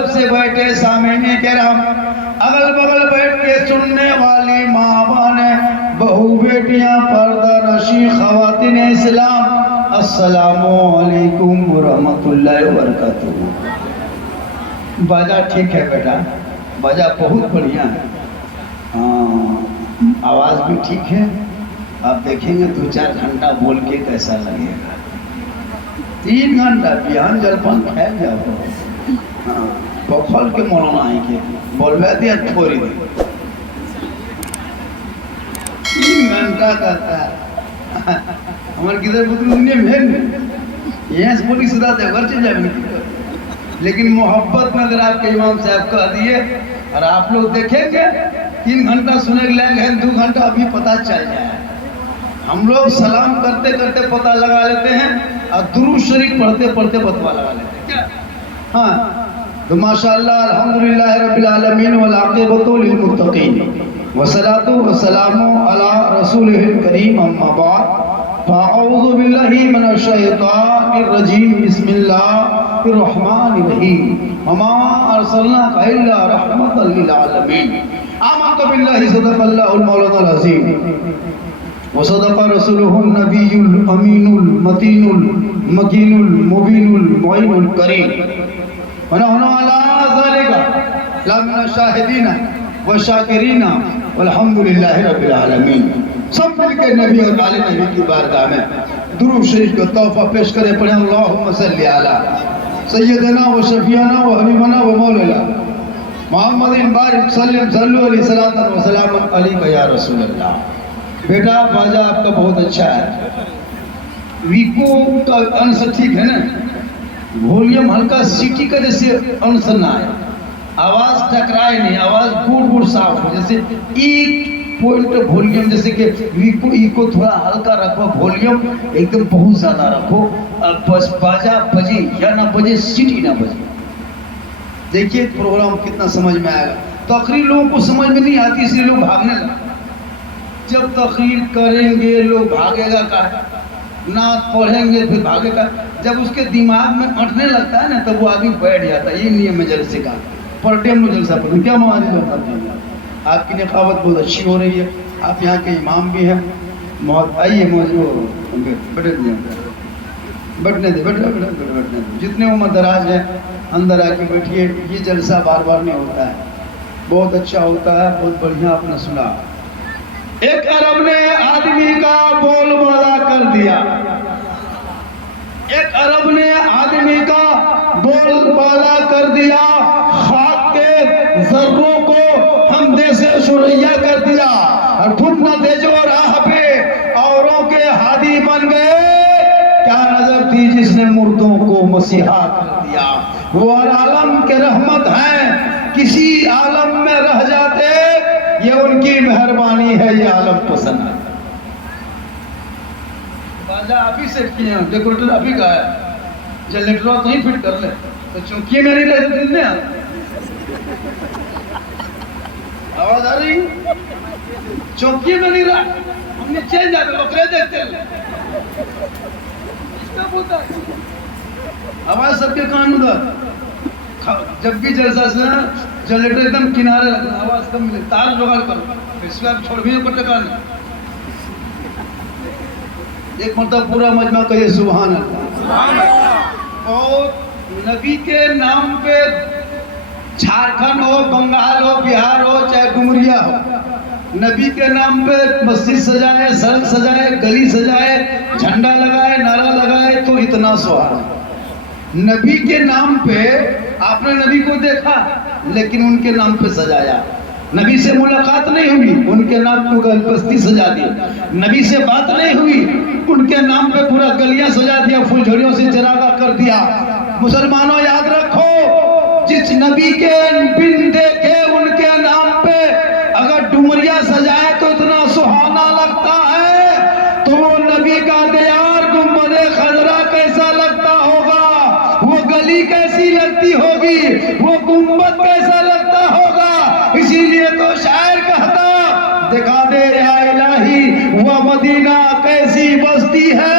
तरफ से बैठे सामने किराम, अगल बगल बैठ के सुनने वाली माँ बहनें, बहू बेटियां, पर्दा नशी खवातीन इस्लाम, अस्सलामु अलैकुम व रहमतुल्लाहि व बरकातुहू। बाजा ठीक है बेटा, बाजा बहुत बढ़िया है, हाँ आवाज़ भी ठीक है। आप देखेंगे 2-4 घंटा बोल के कैसा लगेगा। 3 घंटा बिहान जलपान खाए जाओ, हाँ बखल के मौलाना है के बोलवा दिया थोड़ी देर, 3 घंटा करता है। हमारे किधर दुनिया में यहाँ से बोली सुधा घर चल जाए, लेकिन मोहब्बत में अगर आपके इमाम साहब कह दिए और आप लोग देखेंगे 3 घंटा सुने के लेंगे, 2 घंटा अभी पता चल जाए। हम लोग सलाम करते करते पता लगा लेते हैं और दुरूद शरीफ पढ़ते पढ़ते पता लगा लेते हैं क्या। हाँ तो माशाअल्लाह अल्हम्दुलिल्लाह रब्बिल आलमीन वल आक़िबतु लिल मुत्तक़ीन वस्सलातु वस्सलामु अला रसूलिहिल करीम अम्मा बाद फ़अऊज़ु बिल्लाहि मिनश शैतानिर रजीम बिस्मिल्लाहिर रहमानिर रहीम वमा अरसलनाका इल्ला रहमतल लिल आलमीन आमन्तु बिल्लाहि सदक़ल्लाहुल मौलानाल अज़ीम व सदक़ रसूलुहुन नबियुल अमीनुल मतीनुल मकीनुल मुबीनुल मुइनुल करीम व नहनु अला ज़ालिका लमिन शाहिदीना व शाकिरीना वल्हम्दुलिल्लाहि रब्बिल आलमीन। सब मिलकर नबी और आले नबी की बारगाह में दुरूद शरीफ का तोहफा पेश करें, पढ़ें अल्लाहुम्मा सल्ली अला सय्यदना व शफीअना व हबीबना व मौलाना मुहम्मदिन बारिक सल्लम सल्लु अलैहि सलातन व सलामन अलैका या रसूल अल्लाह। बेटा बाजा आपका बहुत अच्छा है, वीको का अंश ठीक है ना, वॉल्यूम हल्का सीटी का जैसे अंश ना है, आवाज टकराए नहीं, आवाज गुड़ साफ हो, जैसे एक पॉइंट वॉल्यूम, जैसे कि वीको इको थोड़ा हल्का रखो, वॉल्यूम एकदम बहुत ज्यादा रखो, और बस बाजा बजे या ना बजे, सीटी ना बजे। देखिए प्रोग्राम कितना समझ में आएगा। तकरीर लोगों को समझ में नहीं आती इसलिए लोग भागने लगते, जब तकरीर करेंगे लोग भागेगा का, नात पढ़ेंगे फिर भागेगा, जब उसके दिमाग में अटने लगता है ना तब वो आदमी बैठ जाता है। ये नियम है जलसे का, पर डे में जलसा पढ़ क्या मानी जाता है। आपकी निखावत बहुत अच्छी हो रही है, आप यहाँ के इमाम भी हैं, आइए मौजूद बैठने दे, बैठने दे, जितने उम्र दराज हैं अंदर आके बैठिए। ये जलसा बार बार नहीं होता है, बहुत अच्छा होता है, बहुत बढ़िया आपने सुना। एक अरब ने आदमी का बोलबाला कर दिया, एक अरब ने आदमी का बोलबाला कर दिया, खाक के जर्रों को हमदे से शुरैया कर दिया, और घुटना तेजो राह पे औरों के हादी बन गए। क्या नजर थी जिसने मुर्दों को मसीहा कर दिया। वो आलम के रहमत हैं, किसी आलम में रह जाते, ये उनकी मेहरबानी है, ये आलम पसंद है। बाजा आप ही सेट किए हैं, डेकोरेटर आप ही का है, जनरेटर तो ही फिट कर ले, तो चौकी में नहीं रहते दिन में आवाज आ रही, चौकी में नहीं रहा, हम नीचे जाते बकरे देखते हैं, आवाज सबके कान उधर। जब भी जलसा से जनरेटर एकदम किनारे लगना, आवाज कम मिले, तार जुगाड़ करो, इसमें आप छोड़ भी को टका नहीं। एक मतलब पूरा मजमा कहिए सुभान अल्लाह। और नबी के नाम पे झारखंड हो, बंगाल हो, बिहार हो, चाहे डुमरिया हो, नबी के नाम पे मस्जिद सजाए, सड़क सजाए, गली सजाए, झंडा लगाए, नारा लगाए, तो इतना सुहाना। नबी के नाम पे आपने नबी को देखा लेकिन उनके नाम पे सजाया, नबी से मुलाकात नहीं हुई, उनके नाम पे बस्ती सजा दी, नबी से बात नहीं हुई, उनके नाम पे पूरा गलियां सजा दिया, फुलझड़ियों से चरागा कर दिया। मुसलमानों याद रखो, जिस नबी के बिन देखे उनके नाम पे अगर डुमरिया सजाए तो इतना सुहाना लगता है, तो वो नबी का दियार गुंबदे खजरा कैसा लगता होगा, वो गली कैसी लगती होगी, वो गुंबद कैसा लगता होगा। इसीलिए तो शायर कहता, दिखा दे या इलाही वो मदीना कैसी बस्ती है,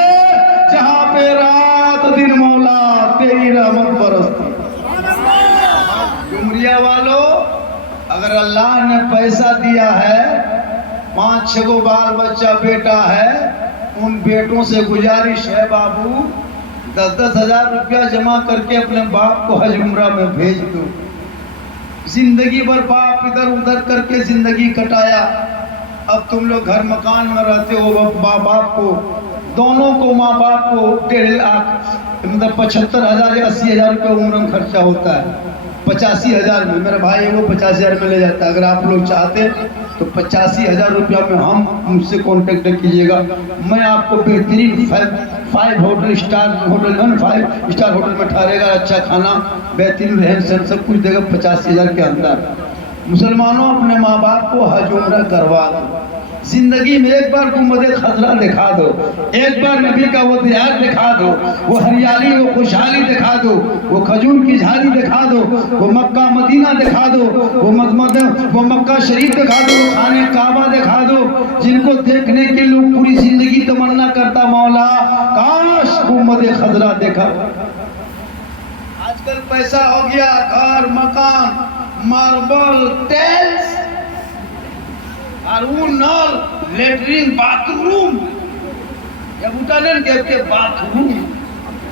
जहां पे रात दिन मौला तेरी रहमत बरसती। इंडिया वालों, अगर अल्लाह ने पैसा दिया है, 5-6 गो बाल बच्चा बेटा है, उन बेटों से गुजारिश है बाबू 10-10 हजार रुपया जमा करके अपने बाप को हज उम्रा में भेज दो। जिंदगी भर बाप इधर उधर करके जिंदगी कटाया, अब तुम लोग घर मकान में रहते हो, बाप को दोनों को माँ बाप को 1.5 लाख मतलब 75,000 या 80,000 रुपये उम्र में खर्चा होता है। 85,000 में मेरा भाई है वो 50,000 में ले जाता है। अगर आप लोग चाहते तो 85,000 रुपया में हम मुझसे कांटेक्ट कीजिएगा, मैं आपको बेहतरीन 5 स्टार होटल में ठहरेगा, अच्छा खाना, बेहतरीन रहन सहन सब कुछ देगा 85,000 के अंदर। मुसलमानों अपने माँ बाप को हज उम्रा करवा दो, जिंदगी में एक बार गुंबद खजरा दिखा दो, एक बार नबी का वो दियार दिखा दो, वो हरियाली वो खुशहाली दिखा दो, वो खजूर की झाड़ी दिखा दो, वो मक्का मदीना दिखा दो, वो मक्का शरीफ दिखा दो, वो खाने काबा दिखा दो, जिनको देखने के लोग पूरी जिंदगी तमन्ना करता मौला काश गुंबद खजरा देखा। आजकल पैसा हो गया, घर मकान मार्बल टाइल्स और वो नल लेटरिन बाथरूम या बुटालन के बाथरूम,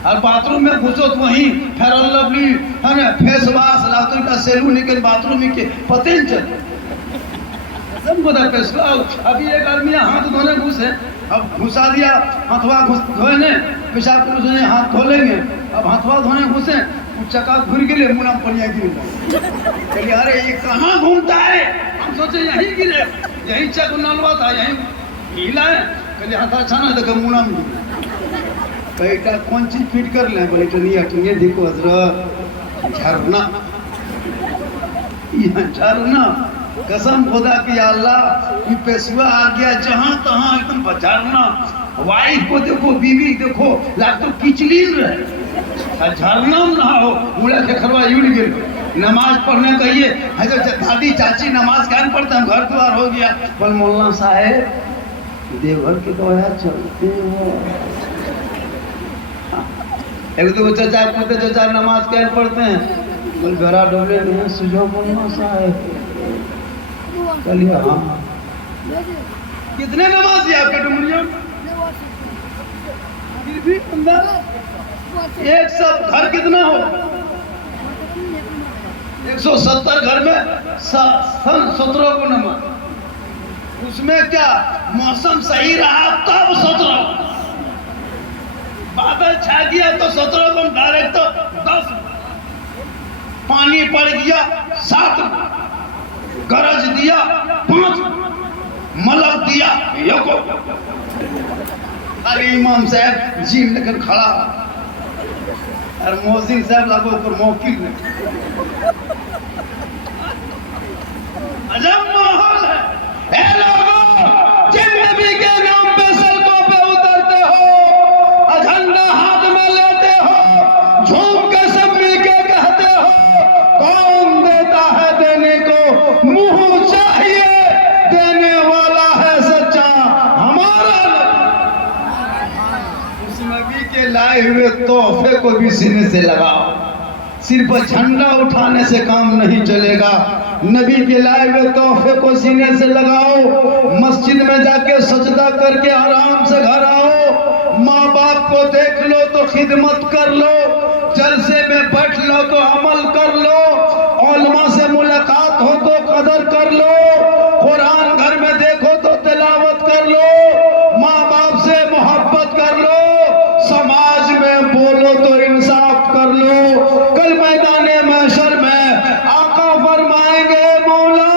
और बाथरूम में घुसो तो वहीं फेयर लवली है ना, फेस वॉश लातों का सैलून के बाथरूम के पते नहीं चल सबको फैसला। अभी एक आदमी हाथ धोने घुसे, अब घुसा दिया हाथवा धोने पेशाब करने हाथ धो लेंगे, अब हाथवा धोने घुसे चक्का घुर गिरे मुना पनिया गिर चलिए, अरे ये कहाँ घूमता है, हम सोचे यहीं गिरे, यहीं चक नलवा था यहीं हिला है, कहलिए हाथ अच्छा ना देखो मुना में बेटा कौन चीज फिट कर ले, बोले तो नहीं हटेंगे, देखो हजरत झरना झरना कसम खुदा की अल्लाह ये पेशवा आ गया जहां तहां एकदम झरना, वाइफ को देखो बीवी देखो लाग तो किचलीन रहे, झरना ना हो मुड़ा के खरवा उड़ गिर। नमाज पढ़ने कहिए दादी चाची नमाज क्या पढ़ते हम, घर द्वार हो गया, पर मौलाना साहेब देवघर के दौरा चलते हो, एक तो चाचा पूछते चाचा नमाज क्या पढ़ते हैं, बोल घरा डोले नहीं सुझो मौलाना साहेब, चलिए हाँ कितने नमाज है आपके डुमरिया, फिर भी अंदाजा एक सब घर कितना हो, 170 घर में 17 को नमाज, उसमें क्या मौसम सही रहा तब 17, बादल छा गया तो 17 को डायरेक्ट तो 10, पानी पड़ गया 7, गरज दिया 5, मलक दिया 1। अरे इमाम साहब जीम लेकर खड़ा और मोहसिन साहब लागो पर मौकिल ने अजब माहौल है। ए लोगों जिन नबी के नाम पे सड़कों पे उतरते हो, झंडा हाथ में लेते हो, झूम के सब मिल के कहते हो, कौन देता है देने को, मुंह चाहिए देने वाला है सच्चा हमारा। उस नबी के लाए हुए तोहफे को भी सीने से लगाओ, सिर्फ झंडा उठाने से काम नहीं चलेगा, नबी के लाए हुए तोहफे को सीने से लगाओ, मस्जिद में जाके सजदा करके आराम से घर आओ, माँ बाप को देख लो तो खिदमत कर लो, जलसे में बैठ लो तो अमल कर लो, उलमा से मुलाकात हो तो कदर कर लो, कुरान घर में देखो तो तिलावत कर लो, माँ बाप से मोहब्बत कर लो, समाज में बोलो तो इंसाफ कर लो, कल मैदाने महशर में आका फरमाएंगे मौला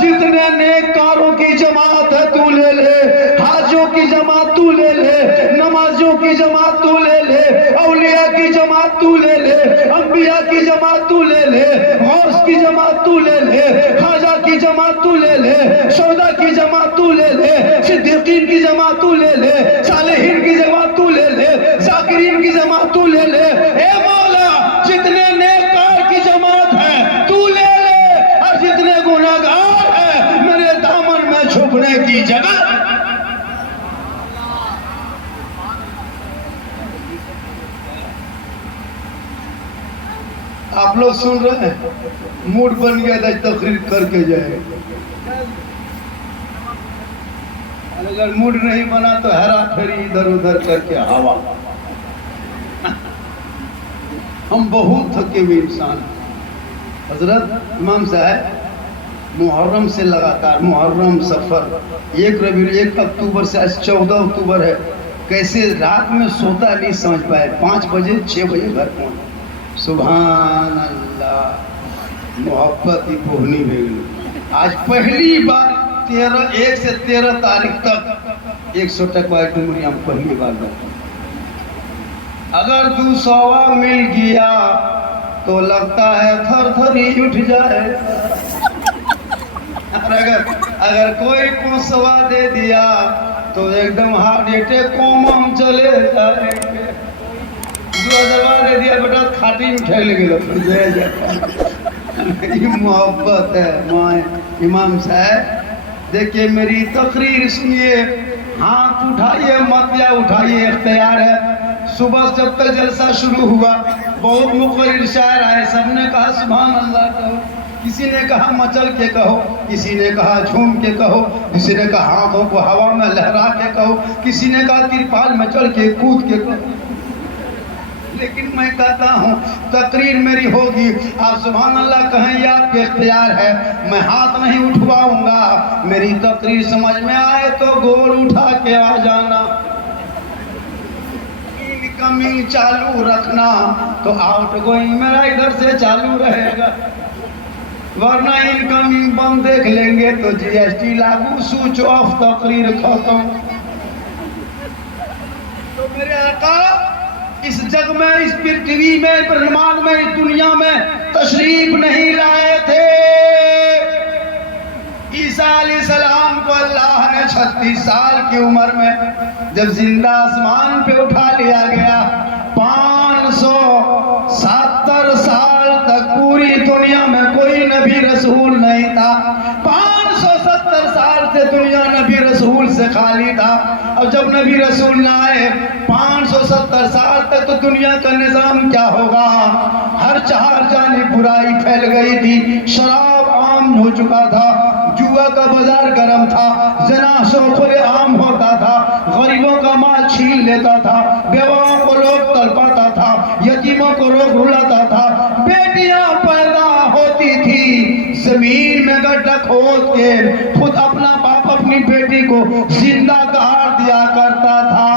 जितने नेककारों की जमात है तू ले ले, हाजियों की जमात तू ले ले, नमाजियों की जमात तू ले ले, औलिया की जमात तू ले ले, अंबिया की जमात तू ले ले, गौस की जमात तू ले ले, खाजा की जमात तू ले ले, सौदा की जमात तू ले ले, सिद्दीकीन की जमात तू ले ले, सालेहीन की जमात तू ले ले, जाकिरीन की जमात तू ले ले। ए मौला जितने नेककार की जमात है तू ले ले, और जितने गुनाहगार है मेरे दामन में छुपने की जगह। आप आप लोग सुन रहे हैं, मूड बन गया था तकरीर करके जाए। अगर मूड नहीं बना तो हेरा फेरी इधर उधर करके हवा। हम बहुत थके हुए इंसान। हजरत इमाम साहब मुहर्रम से लगातार, मुहर्रम सफ़र, 1 अक्टूबर से आज 14 अक्टूबर है, कैसे रात में सोता नहीं समझ पाए। 5 बजे 6 बजे घर पहुँचे। सुभान अल्लाह, मोहब्बत ही पोहनी भेगली। आज पहली बार 1 से 13 तारीख तक 100 टका डुमरिया में पहली बार बैठा। अगर 200 मिल गया तो लगता है थर थर ही उठ जाए। अगर कोई 500 दे दिया तो एकदम हार्ट अटैक कोमा हम चले जाएंगे। 2000 दे दिया बेटा खाटी में ठहर गए। मोहब्बत है माए। इमाम साहब देखिए मेरी तकरीर सुनिए, हाथ उठाइए मत या उठाइए, इख्तियार है। सुबह जब तक जलसा शुरू हुआ बहुत मुक़र्रिर शायर आए, सबने कहा सुभान अल्लाह कहो, किसी ने कहा मचल के कहो, किसी ने कहा झूम के कहो, किसी ने कहा हाथों को हवा में लहरा के कहो, किसी ने कहा तिरपाल में चढ़ के कूद के कहो। लेकिन मैं कहता हूँ तकरीर मेरी होगी, आप सुभान अल्लाह कहें या आपके इख्तियार है, मैं हाथ नहीं उठवाऊंगा। मेरी तकरीर समझ में आए तो गोल उठा के आ जाना। इनकमिंग चालू रखना तो आउट गोइंग मेरा इधर से चालू रहेगा, वरना इनकमिंग बंद देख लेंगे तो जीएसटी लागू, स्विच ऑफ, तकरीर खत्म। तो मेरे आका इस जग में, इस पृथ्वी में, ब्रह्मांड में, इस दुनिया में तशरीफ नहीं लाए थे। ईसा अलैहिस्सलाम को अल्लाह ने 36 साल की उम्र में जब जिंदा आसमान पे उठा लिया गया, 570 साल तक पूरी दुनिया में कोई नबी रसूल नहीं था। 570 साल से दुनिया नबी रसूल से खाली था। और जब नबी रसूल ना आए 570 साल तक तो दुनिया का निजाम क्या होगा। हर 4 जानिब बुराई फैल गई थी, शराब आम हो चुका था, जुआ का बाजार गर्म था, ज़िना शौक़ आम होता था, गरीबों का माल छीन लेता था, बेवाओं को लोग तड़पाता था, यतीमों को लोग रुलाता था, बेटियां पैदा होती थी जमीन में गड्ढा खोद के, खुद अपना बाप अपनी बेटी को जिंदा गाड़ दिया करता था।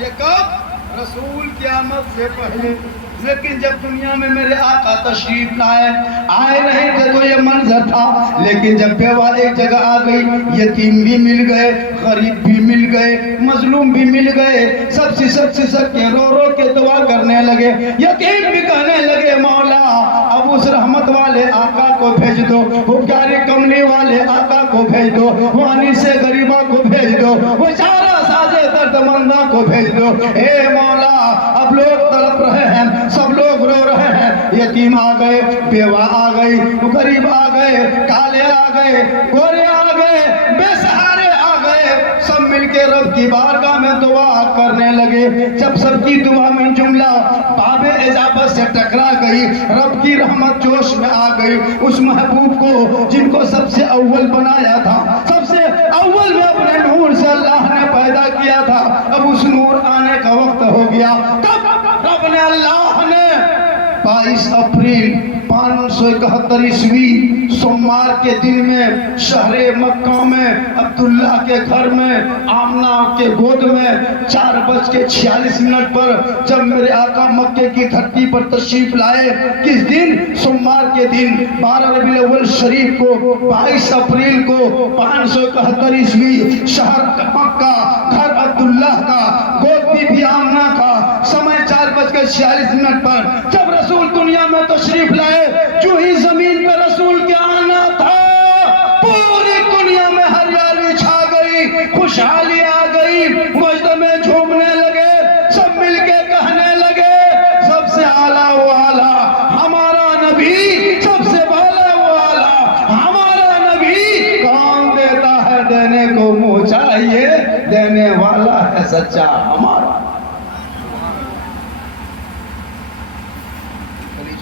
ये कब? रसूल क़यामत से पहले। लेकिन जब दुनिया में मेरे आका तशरीफ लाए, आए नहीं थे तो ये मंजर था। लेकिन जब बेवा एक जगह आ गई, यतीम भी मिल गए, गरीब भी मिल गए, मजलूम भी मिल गए, सबसे सबके रो रो के दुआ करने लगे। यतीम भी कहने लगे मौला अब उस रहमत वाले आका को भेज दो, वो प्यारे कमले वाले आका को भेज दो, वो अनी से गरीबा को भेज दो, वो सारा साजे दर्दमंदा को भेज दो। हे मौला अब लोग तड़प रहे हैं, सब लोग रो रहे हैं। यतीम आ गए, बेवा आ गई, गरीब आ गए, काले आ गए, गोरे आ गए, बेसहारे आ गए, सब मिलके रब की बारगाह में दुआ करने लगे। जब सबकी दुआ में जुमला बाबे इजाबत से टकरा गई, रब की रहमत जोश में आ गई। उस महबूब को जिनको सबसे अव्वल बनाया था, सबसे अव्वल में अपने नूर से अल्लाह ने पैदा किया था, अब उस नूर आने का वक्त हो गया। तब रब ने, अल्लाह ने 22 अप्रैल 571 ईस्वी सोमवार के दिन में शहरे मक्का में अब्दुल्ला के घर में आमना के गोद में 4:46 पर जब मेरे आका मक्के की धरती पर तशरीफ लाए, किस दिन? सोमवार के दिन 12 रबीउल अव्वल शरीफ को 22 अप्रैल को 571 ईस्वी शहर मक्का, घर अब्दुल्ला का, गोद बीबी आमना का, समय 4:46 पर जब रसूल दुनिया में तशरीफ लाए, जो ही जमीन पे रसूल के आना था पूरी दुनिया में हरियाली छा गई, खुशहाली आ गई, मस्जिद में झूमने लगे, सब मिलके कहने लगे सबसे आला वो आला हमारा नबी, सबसे बाला वो आला हमारा नबी। कौन देता है देने को मुँह चाहिए, देने वाला है सच्चा हमारा।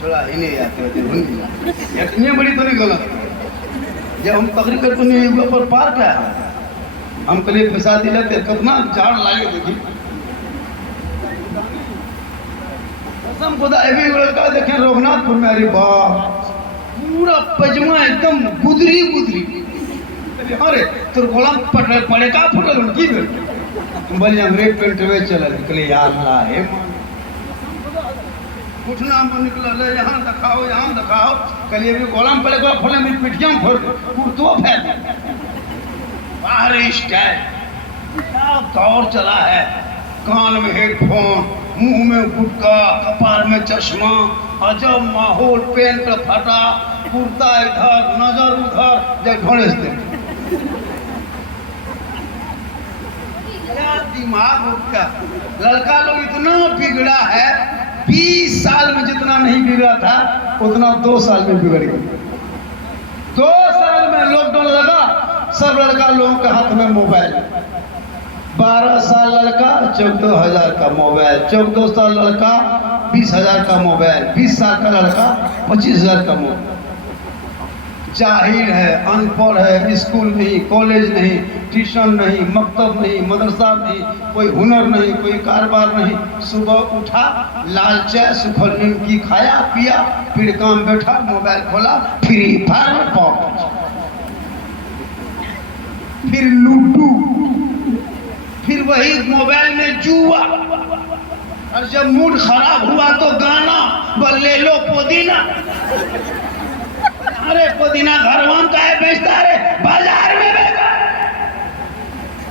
छोड़ा ही नहीं आते होते इतनी बड़ी तो नहीं गलत जब हम तकरीर करते नहीं ऊपर पार्क है हम कल पैसा दिलाते कितना झाड़ लागे देखिए कसम खुदा अभी लड़का देखे रघुनाथपुर में अरे बाप पूरा पजमा एकदम गुदरी गुदरी अरे तोर गोलाम पड़े का फुटल की बोले हमरे पेंट में चल निकले यार अल्लाह है उठना हम निकला ले यहाँ दिखाओ कल भी गोलाम पड़े को फुले मेरी पिटियां फोड़ तो फैल बाहर स्टाइल क्या दौर चला है कान में हेडफोन मुंह में गुटका कपार में चश्मा अजब माहौल पेंट फटा कुर्ता इधर नजर उधर जब गणेश दे क्या दिमाग उसका लड़का लोग इतना बिगड़ा है 20 साल में जितना नहीं बिगड़ा था उतना 2 साल में बिगड़ गया 2 साल में लॉकडाउन लगा सब लड़का लोगों के हाथ में मोबाइल 12 साल लड़का 14,000 का मोबाइल 14 साल लड़का 20,000 का मोबाइल 20 साल का लड़का 25,000 का मोबाइल जाहिल है अनपढ़ है स्कूल नहीं कॉलेज नहीं ट्यूशन नहीं मकतब नहीं मदरसा नहीं कोई हुनर नहीं कोई कारोबार नहीं सुबह उठा लाल चाय सुखल निमकी खाया पिया फिर काम बैठा मोबाइल खोला फ्री फायर पॉकेट फिर लूडो फिर वही मोबाइल में जुआ और जब मूड खराब हुआ तो गाना बस ले लो पुदीना अरे पुदीना घरवान का है बेचता रे बाजार में बेचा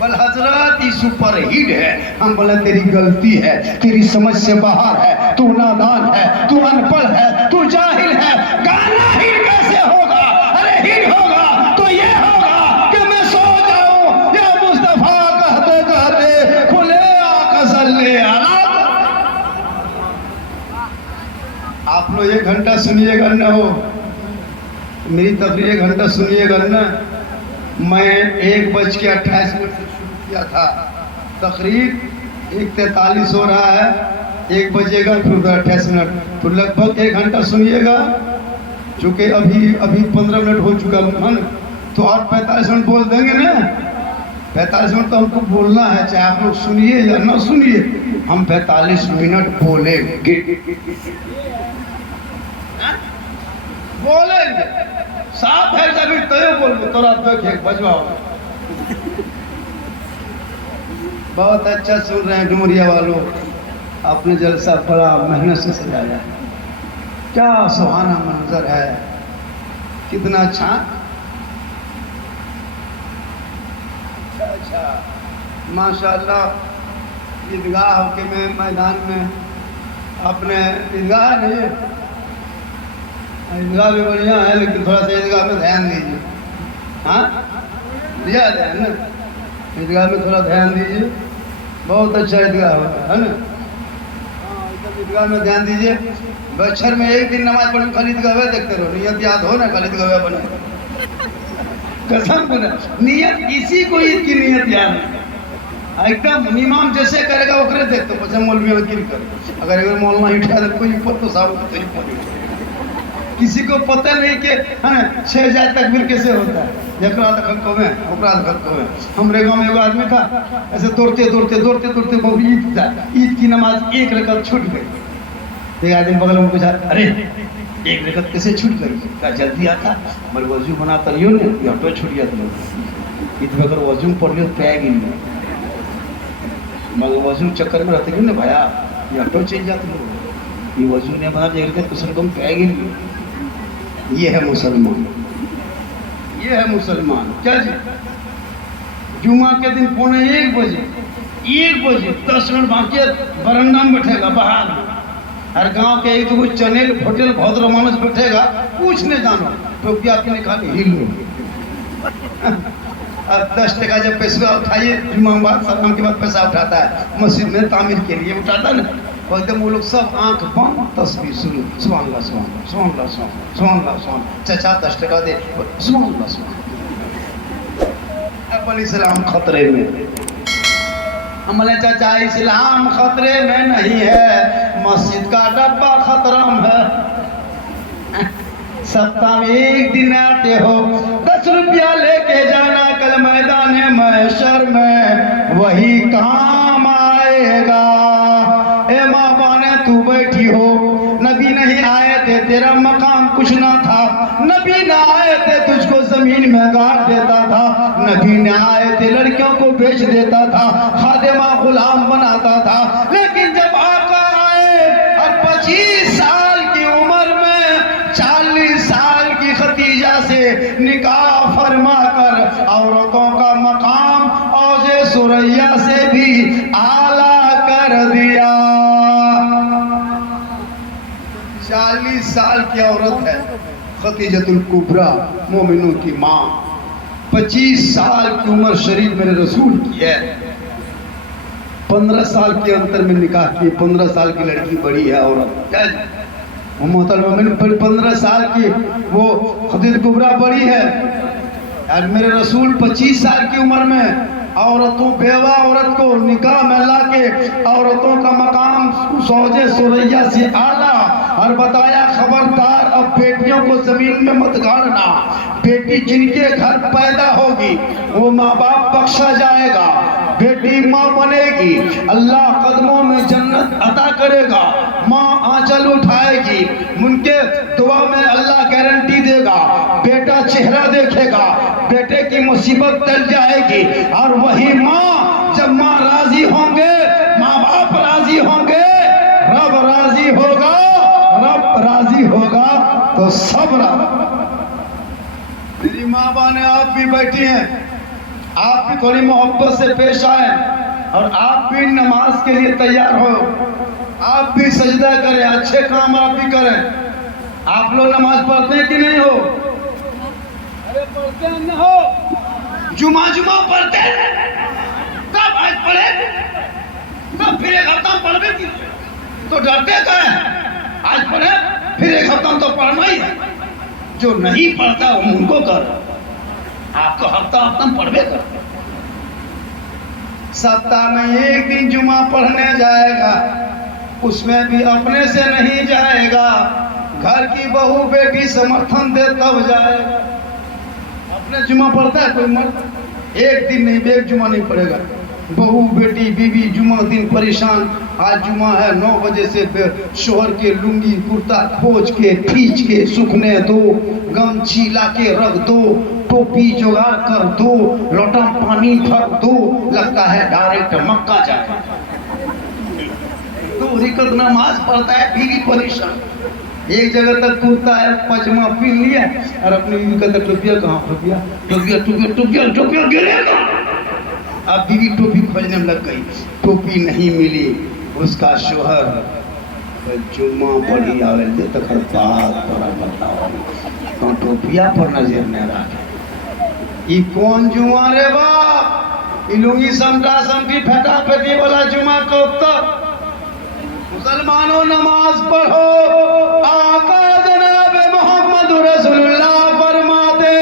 बल हजरत ये सुपर हिट है हम बोले तेरी गलती है तेरी समझ से बाहर है तू नादान है तू अनपढ़ है तू जाहिल है गाना हिट कैसे होगा अरे हिट होगा तो ये होगा कि मैं सो जाऊं या मुस्तफा कहते कहते खुले आका सल्ले अला आप लोग 1 घंटा सुनिएगा न हो मेरी तकरीर 1 घंटा सुनिएगा ना मैं 1:28 से शुरू किया था तकरीर 1:43 हो रहा है 1 बजेगा फिर 28 मिनट तो लगभग 1 घंटा सुनिएगा चूँकि अभी 15 मिनट हो चुका है तो और 45 मिनट बोल देंगे ना 45 मिनट तो हमको बोलना है चाहे आप लोग सुनिए या ना सुनिए हम 45 मिनट बोलेंगे बोलेंगे साफ है जब तो बोल तोरा देखे बजवाओ बहुत अच्छा सुन रहे हैं डुमरिया वालों आपने जलसा बड़ा मेहनत से सजाया क्या सुहाना मंजर है कितना अच्छा अच्छा माशाल्लाह ईदगाह के में मैदान में अपने ईदगाह नहीं ईदगाह भी बढ़िया है लेकिन थोड़ा सा ईदगाह में ध्यान दीजिए हाँ दिया ध्यान ना ईदगाह में थोड़ा ध्यान दीजिए बहुत अच्छा ईदगाह है ना ईदगाह में ध्यान दीजिए बच्छर में एक दिन नमाज पढ़ने खाली ईदगाह देखते रहो नियत याद हो ना खाली ईदगाह बने कसम बना नियत किसी को ईद की नियत याद नहीं एकदम इमाम जैसे करेगा वो करे देखते पचा मौलवी वकील कर अगर एक मौलाना उठा दे कोई ऊपर तो साहब तो ऊपर किसी को पता नहीं कि है ना 6,000 तकबीर कैसे होता है जकरा दखल को में ओकरा दखल को में हमरे गांव में एगो आदमी था ऐसे दौड़ते बहुत ईद था ईद की नमाज 1 रकअत छूट गई एक आदमी बगल में पूछा अरे 1 रकअत कैसे छूट गई क्या जल्दी आता मगर वजू बना तलियो ने या तो छूट गया तुम ईद में अगर वजू पढ़ लियो तय गिन मगर वजू चक्कर में रहते क्यों ना भैया या तो चेंज जाते ये वजू ने बना 1 रकअत कुछ रकम तय गिन ये है मुसलमान क्या जी जुमा के दिन 1:45 बजे 10 मिनट बाकी बरंडा में बैठेगा बाहर हर गांव के एक तो चैनल होटल भद्र मानस बैठेगा कुछ नहीं जानो टोपिया अपने खाली हिल लो अब 10 टका जब पैसा उठाइए जुमा बाद सलाम के बाद पैसा उठाता है मस्जिद में तामीर के लिए उठाता ना एकदम वो लोग सब आंख बंद तस्वीर शुरू सुभान अल्लाह चचा 10 टका दे सुभान अल्लाह अपन इस्लाम खतरे में हमने चाचा इस्लाम खतरे में नहीं है मस्जिद का डब्बा खतरा में है सप्ताह में एक दिन आते हो, 10 रुपया लेके जाना कल मैदान महशर में वही काम आएगा। ए माँ बाने तू बैठी हो, नबी नहीं आए थे तेरा मकाम कुछ ना था, नबी ना आए थे तुझको जमीन में गाड़ देता था, नबी ने आए थे लड़कियों को बेच देता था, खादिमा गुलाम बनाता था। लेकिन जब आका आए और 25 साल की उम्र में 40 साल की खतीजा से निकाह फरमा कर औरतों का मकाम औजे सुरैया से भी आला कर दिया। 40 साल की औरत है खतीजतुल कुबरा, मोमिनों की माँ। 25 साल की उम्र शरीफ मेरे रसूल की है। 15 साल के अंतर में निकाह किए। 15 साल की लड़की बड़ी है औरत, क्या मोहतरम 15 साल की वो खतीजतुल कुबरा बड़ी है और मेरे रसूल 25 साल की उम्र में औरतों बेवा औरत को निकाह में लाके औरतों का मकाम सौजे सुरैया से आला और बताया खबरदार अब बेटियों को जमीन में मत गाड़ना। बेटी जिनके घर पैदा होगी वो माँ बाप बख्शा जाएगा, बेटी माँ बनेगी, अल्लाह कदमों में जन्नत अता करेगा, माँ आंचल उठाएगी, उनके दुआ में अल्लाह गारंटी देगा, बेटा चेहरा देखेगा, बेटे की मुसीबत टल जाएगी। और वही माँ जब माँ राजी होंगे, माँ बाप राजी होंगे, रब राजी होगा, रब राजी होगा तो सब्र। मेरी माँ बाने आप भी बैठी हैं, आप भी थोड़ी मोहब्बत से पेश आए और आप भी नमाज के लिए तैयार हो, आप भी सजदा करें, अच्छे काम आप भी करें। आप लोग नमाज पढ़ते हैं कि नहीं हो? अरे पढ़ते हैं ना हो, जुमा जुमा पढ़ते हैं, कब आज पढ़े कब फिर एक हफ्ता पढ़वे की तो डरते कहे आज पढ़े फिर एक हफ्ता तो पढ़ना ही है। जो नहीं पढ़ता उनको कर, आप तो हफ्ता हफ्ता पढ़वे कर। सप्ताह में एक दिन जुमा पढ़ने जाएगा, उसमें भी अपने से नहीं जाएगा, घर की बहू बेटी समर्थन दे तब जाएगा। अपने जुमा पढ़ता है कोई मर्द? एक दिन नहीं, एक जुमा नहीं पड़ेगा। बहू बेटी बीवी जुमा दिन परेशान, आज जुमा है 9 बजे से शोहर के लुंगी कुर्ता खोज के खींच के सूखने दो, गमछी ला के रख दो, टोपी जुगाड़ कर दो, लोटा पानी भर दो, लगता है डायरेक्ट मक्का जाए। तो रिकत नमाज पढ़ता है बीवी परेशान, एक जगह तक कूदता है, पजमा पीन लिया और अपनी बीवी का टोपिया कहाँ टोपिया टोपिया टोपिया टोपिया टोपिया गिरेगा। अब बीवी टोपी खोजने में लग गई, टोपी नहीं मिली, उसका शोहर जुम्मा पढ़ी आवे तक बात पर बताओ तो टोपिया पर नजर न रखे। ई कौन जुमा रे बाप? ई लुंगी समटा समटी फेटा फेटी वाला जुमा को तक मुसलमानों नमाज पढ़ो। आका जनाब मोहम्मद रसूलुल्लाह फरमाते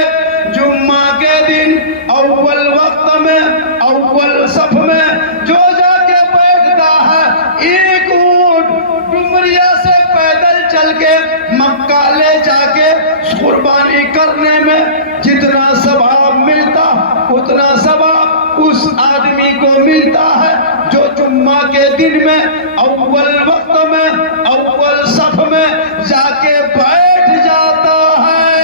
जुम्मा के दिन अव्वल वक्त में अव्वल सफ में जो जाके बैठता है, एक ऊंट डुमरिया से पैदल चल के मक्का ले जाके कुर्बानी करने में जितना सवाब मिलता उतना सवाब उस आदमी को मिलता है जो जुम्मा के दिन में अव्वल वक्त में अव्वल सफ में जाके बैठ जाता है।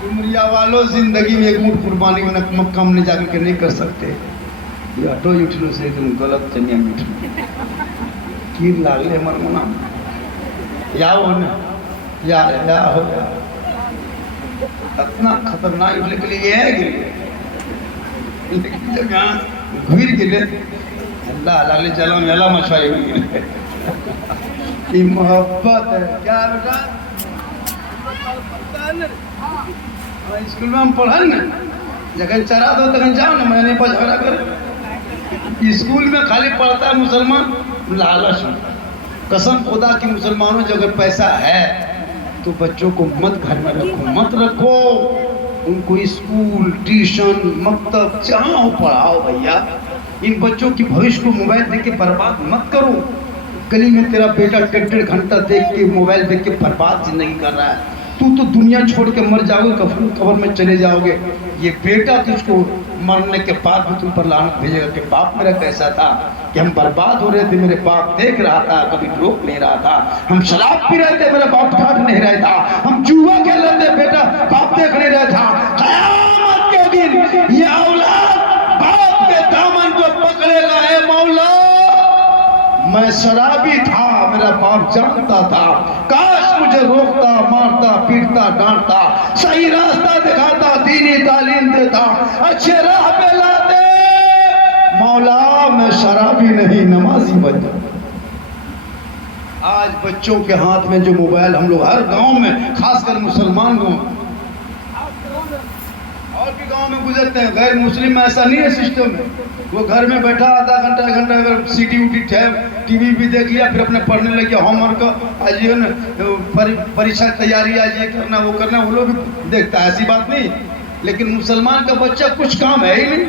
डुमरिया वालों जिंदगी में एक मुठ कुर्बानी में मक्का में जाकर के नहीं कर सकते। ऑटो उठने से तुम गलत चनिया मिठ कीर लागले हमार मना या हो ना या हो इतना खतरनाक उठने के लिए है कि जब यहाँ घुर गिरे अल्लाह लाले चलो मेला मछुआई हुई ये मोहब्बत है। क्या बेटा स्कूल में हम पढ़ल ना, जगह चरा दो तक जाओ ना, मैंने पर झगड़ा कर। स्कूल में खाली पढ़ता है मुसलमान लालच में। कसम खुदा की मुसलमानों जो अगर पैसा है तो बच्चों को मत घर में रखो, मत रखो, उनको स्कूल ट्यूशन मकतब जहाँ हो पढ़ाओ भैया। इन बच्चों की भविष्य को मोबाइल देके बर्बाद मत करो। गली में तेरा बेटा 1.5 घंटा देख के मोबाइल देख के बर्बाद जिंदगी कर रहा है, तू तो दुनिया छोड़ के मर जाओगे, कफन कब्र में चले जाओगे। ये बेटा तुझको मरने के बाद भी तुम पर लानत भेजेगा कि बाप मेरा कैसा था कि हम बर्बाद हो रहे थे, मेरे बाप देख रहा था, कभी रोक नहीं रहा था, हम शराब पी रहे थे, मेरा बाप ठाठ नहीं रहा था, हम जुआ खेल रहे थे, बेटा बाप देख नहीं रहा था। क़यामत के दिन ये औलाद बाप के दामन को पकड़ेगा, ए मौला मैं शराबी था, मेरा बाप जानता था, काश मुझे रोकता, मारता, पीटता, डांटता, सही रास्ता दिखाता, दीनी तालीम देता, अच्छे राह पे लाते, मौला मैं शराबी नहीं नमाजी बन जाता। आज बच्चों के हाथ में जो मोबाइल, हम लोग हर गांव में, खासकर मुसलमान गांव और भी गांव में गुजरते हैं, गैर मुस्लिम में ऐसा नहीं है सिस्टम है। वो घर में बैठा आधा घंटा 1 घंटा अगर सीटी उटी टीवी भी देख लिया, फिर अपने पढ़ने लगे, होमवर्क आज ये ना परीक्षा तैयारी, आज ये करना वो करना, वो लोग भी देखता है, ऐसी बात नहीं। लेकिन मुसलमान का बच्चा कुछ काम है ही नहीं,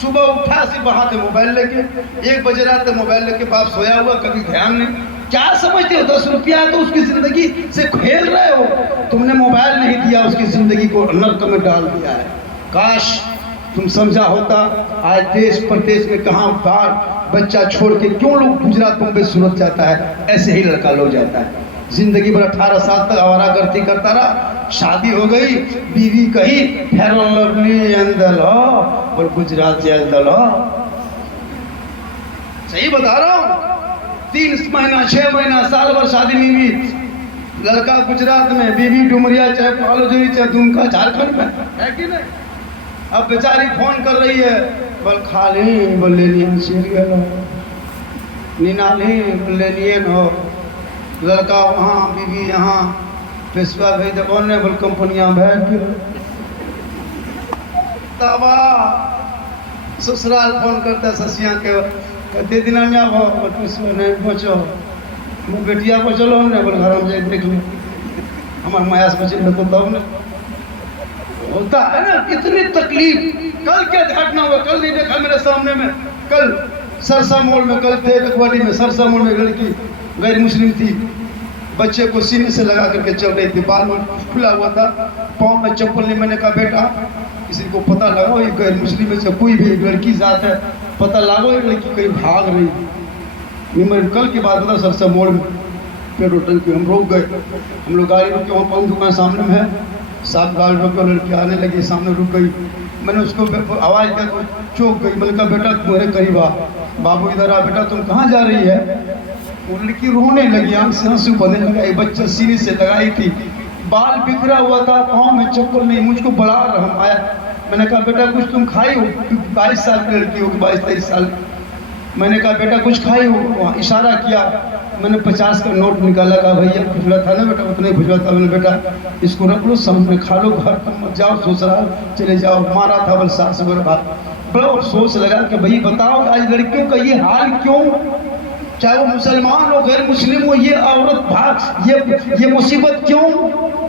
सुबह उठा सिर्फ हाथ में मोबाइल लेके, 1 बजे रात में मोबाइल लेके, बाप सोया हुआ, कभी ध्यान नहीं। क्या समझते हो 10 रुपया तो उसकी जिंदगी से खेल रहे हो, तुमने मोबाइल नहीं दिया, उसकी जिंदगी को नर्क में डाल दिया है। काश तुम समझा होता। आज देश प्रदेश में कहाँ बाहर बच्चा छोड़ के क्यों लोग गुजरात मुंबई सूरत जाता है, ऐसे ही लड़का लोग जाता है। जिंदगी भर 18 साल तक आवारागर्दी करता रहा, शादी हो गई, बीवी कही फेयर लवली अंदल हो और गुजरात अंदल हो। सही बता रहा हूँ, 3 महीना 6 महीना साल भर शादी नहीं हुई, लड़का गुजरात में, बीवी डुमरिया चाहे पालोजरी चाहे दुमका झारखंड में, है कि नहीं। अब बेचारी फोन कर रही है, बोल खाली बोल लेनियन सीरियल निनाली बोल लेनियन हो, लड़का वहाँ बीवी यहाँ, पेशवा भेज दे बोलने बोल कंपनियाँ भेज तबा ससुराल फोन करता ससिया के कहते दिन में आओ नहीं पहुँचो, वो बेटिया को चलो हमने बोल घर में जाए देख लो, हमारे माया से बचे तो तब न होता है ना। कितनी तकलीफ। कल क्या घटना हुआ, कल नहीं देखा मेरे सामने में, कल सरसा मोड़ में, कल थे ककवाड़ी में, सरसा मोड़ में लड़की गैर मुस्लिम थी, बच्चे को सीने से लगा करके चल रही थी, बाल खुला हुआ था, पाँव में चप्पल नहीं। मैंने कहा बेटा किसी को पता लगाओ ये गैर मुस्लिम से कोई भी लड़की जात है, पता लगाओ ये लड़की कहीं भाग रही। मैं कल की बात बता, सरसा मोड़ में पेट्रोल टंकी हम रोक गए, हम लोग गाड़ी रुके, वहाँ पान दुकान सामने में है, 7 गाड़ी रोक कर लड़की आने लगी, सामने रुक गई। मैंने उसको आवाज़ दिया तो चौंक गई। मैंने कहा बेटा तुम्हारे करीब आ, बाबू इधर आ, बेटा तुम कहाँ जा रही है। वो लड़की रोने लगी, आंख से आंसू बहने लगा। ये बच्चा सीने से लगाई थी, बाल बिखरा हुआ था, पाँव में चप्पल नहीं, मुझको बड़ा रहम आया। मैंने कहा बेटा कुछ तुम खाई हो, 22 साल की लड़की हो, 22-23 साल। मैंने कहा बेटा कुछ खाई हो, वहाँ इशारा किया। मैंने 50 का नोट निकाला, कहा भैया खुजला था ना बेटा, उतने खुजला था। मैंने बेटा इसको रख लो, सामने खा लो, घर पर मत जाओ, ससुराल चले जाओ। मारा था बल सास मेरे बात। बड़ा अफसोस लगा कि भाई बताओ आज लड़कियों का ये हाल क्यों, चाहे वो मुसलमान हो गैर मुस्लिम हो, ये औरत भाग ये मुसीबत क्यों।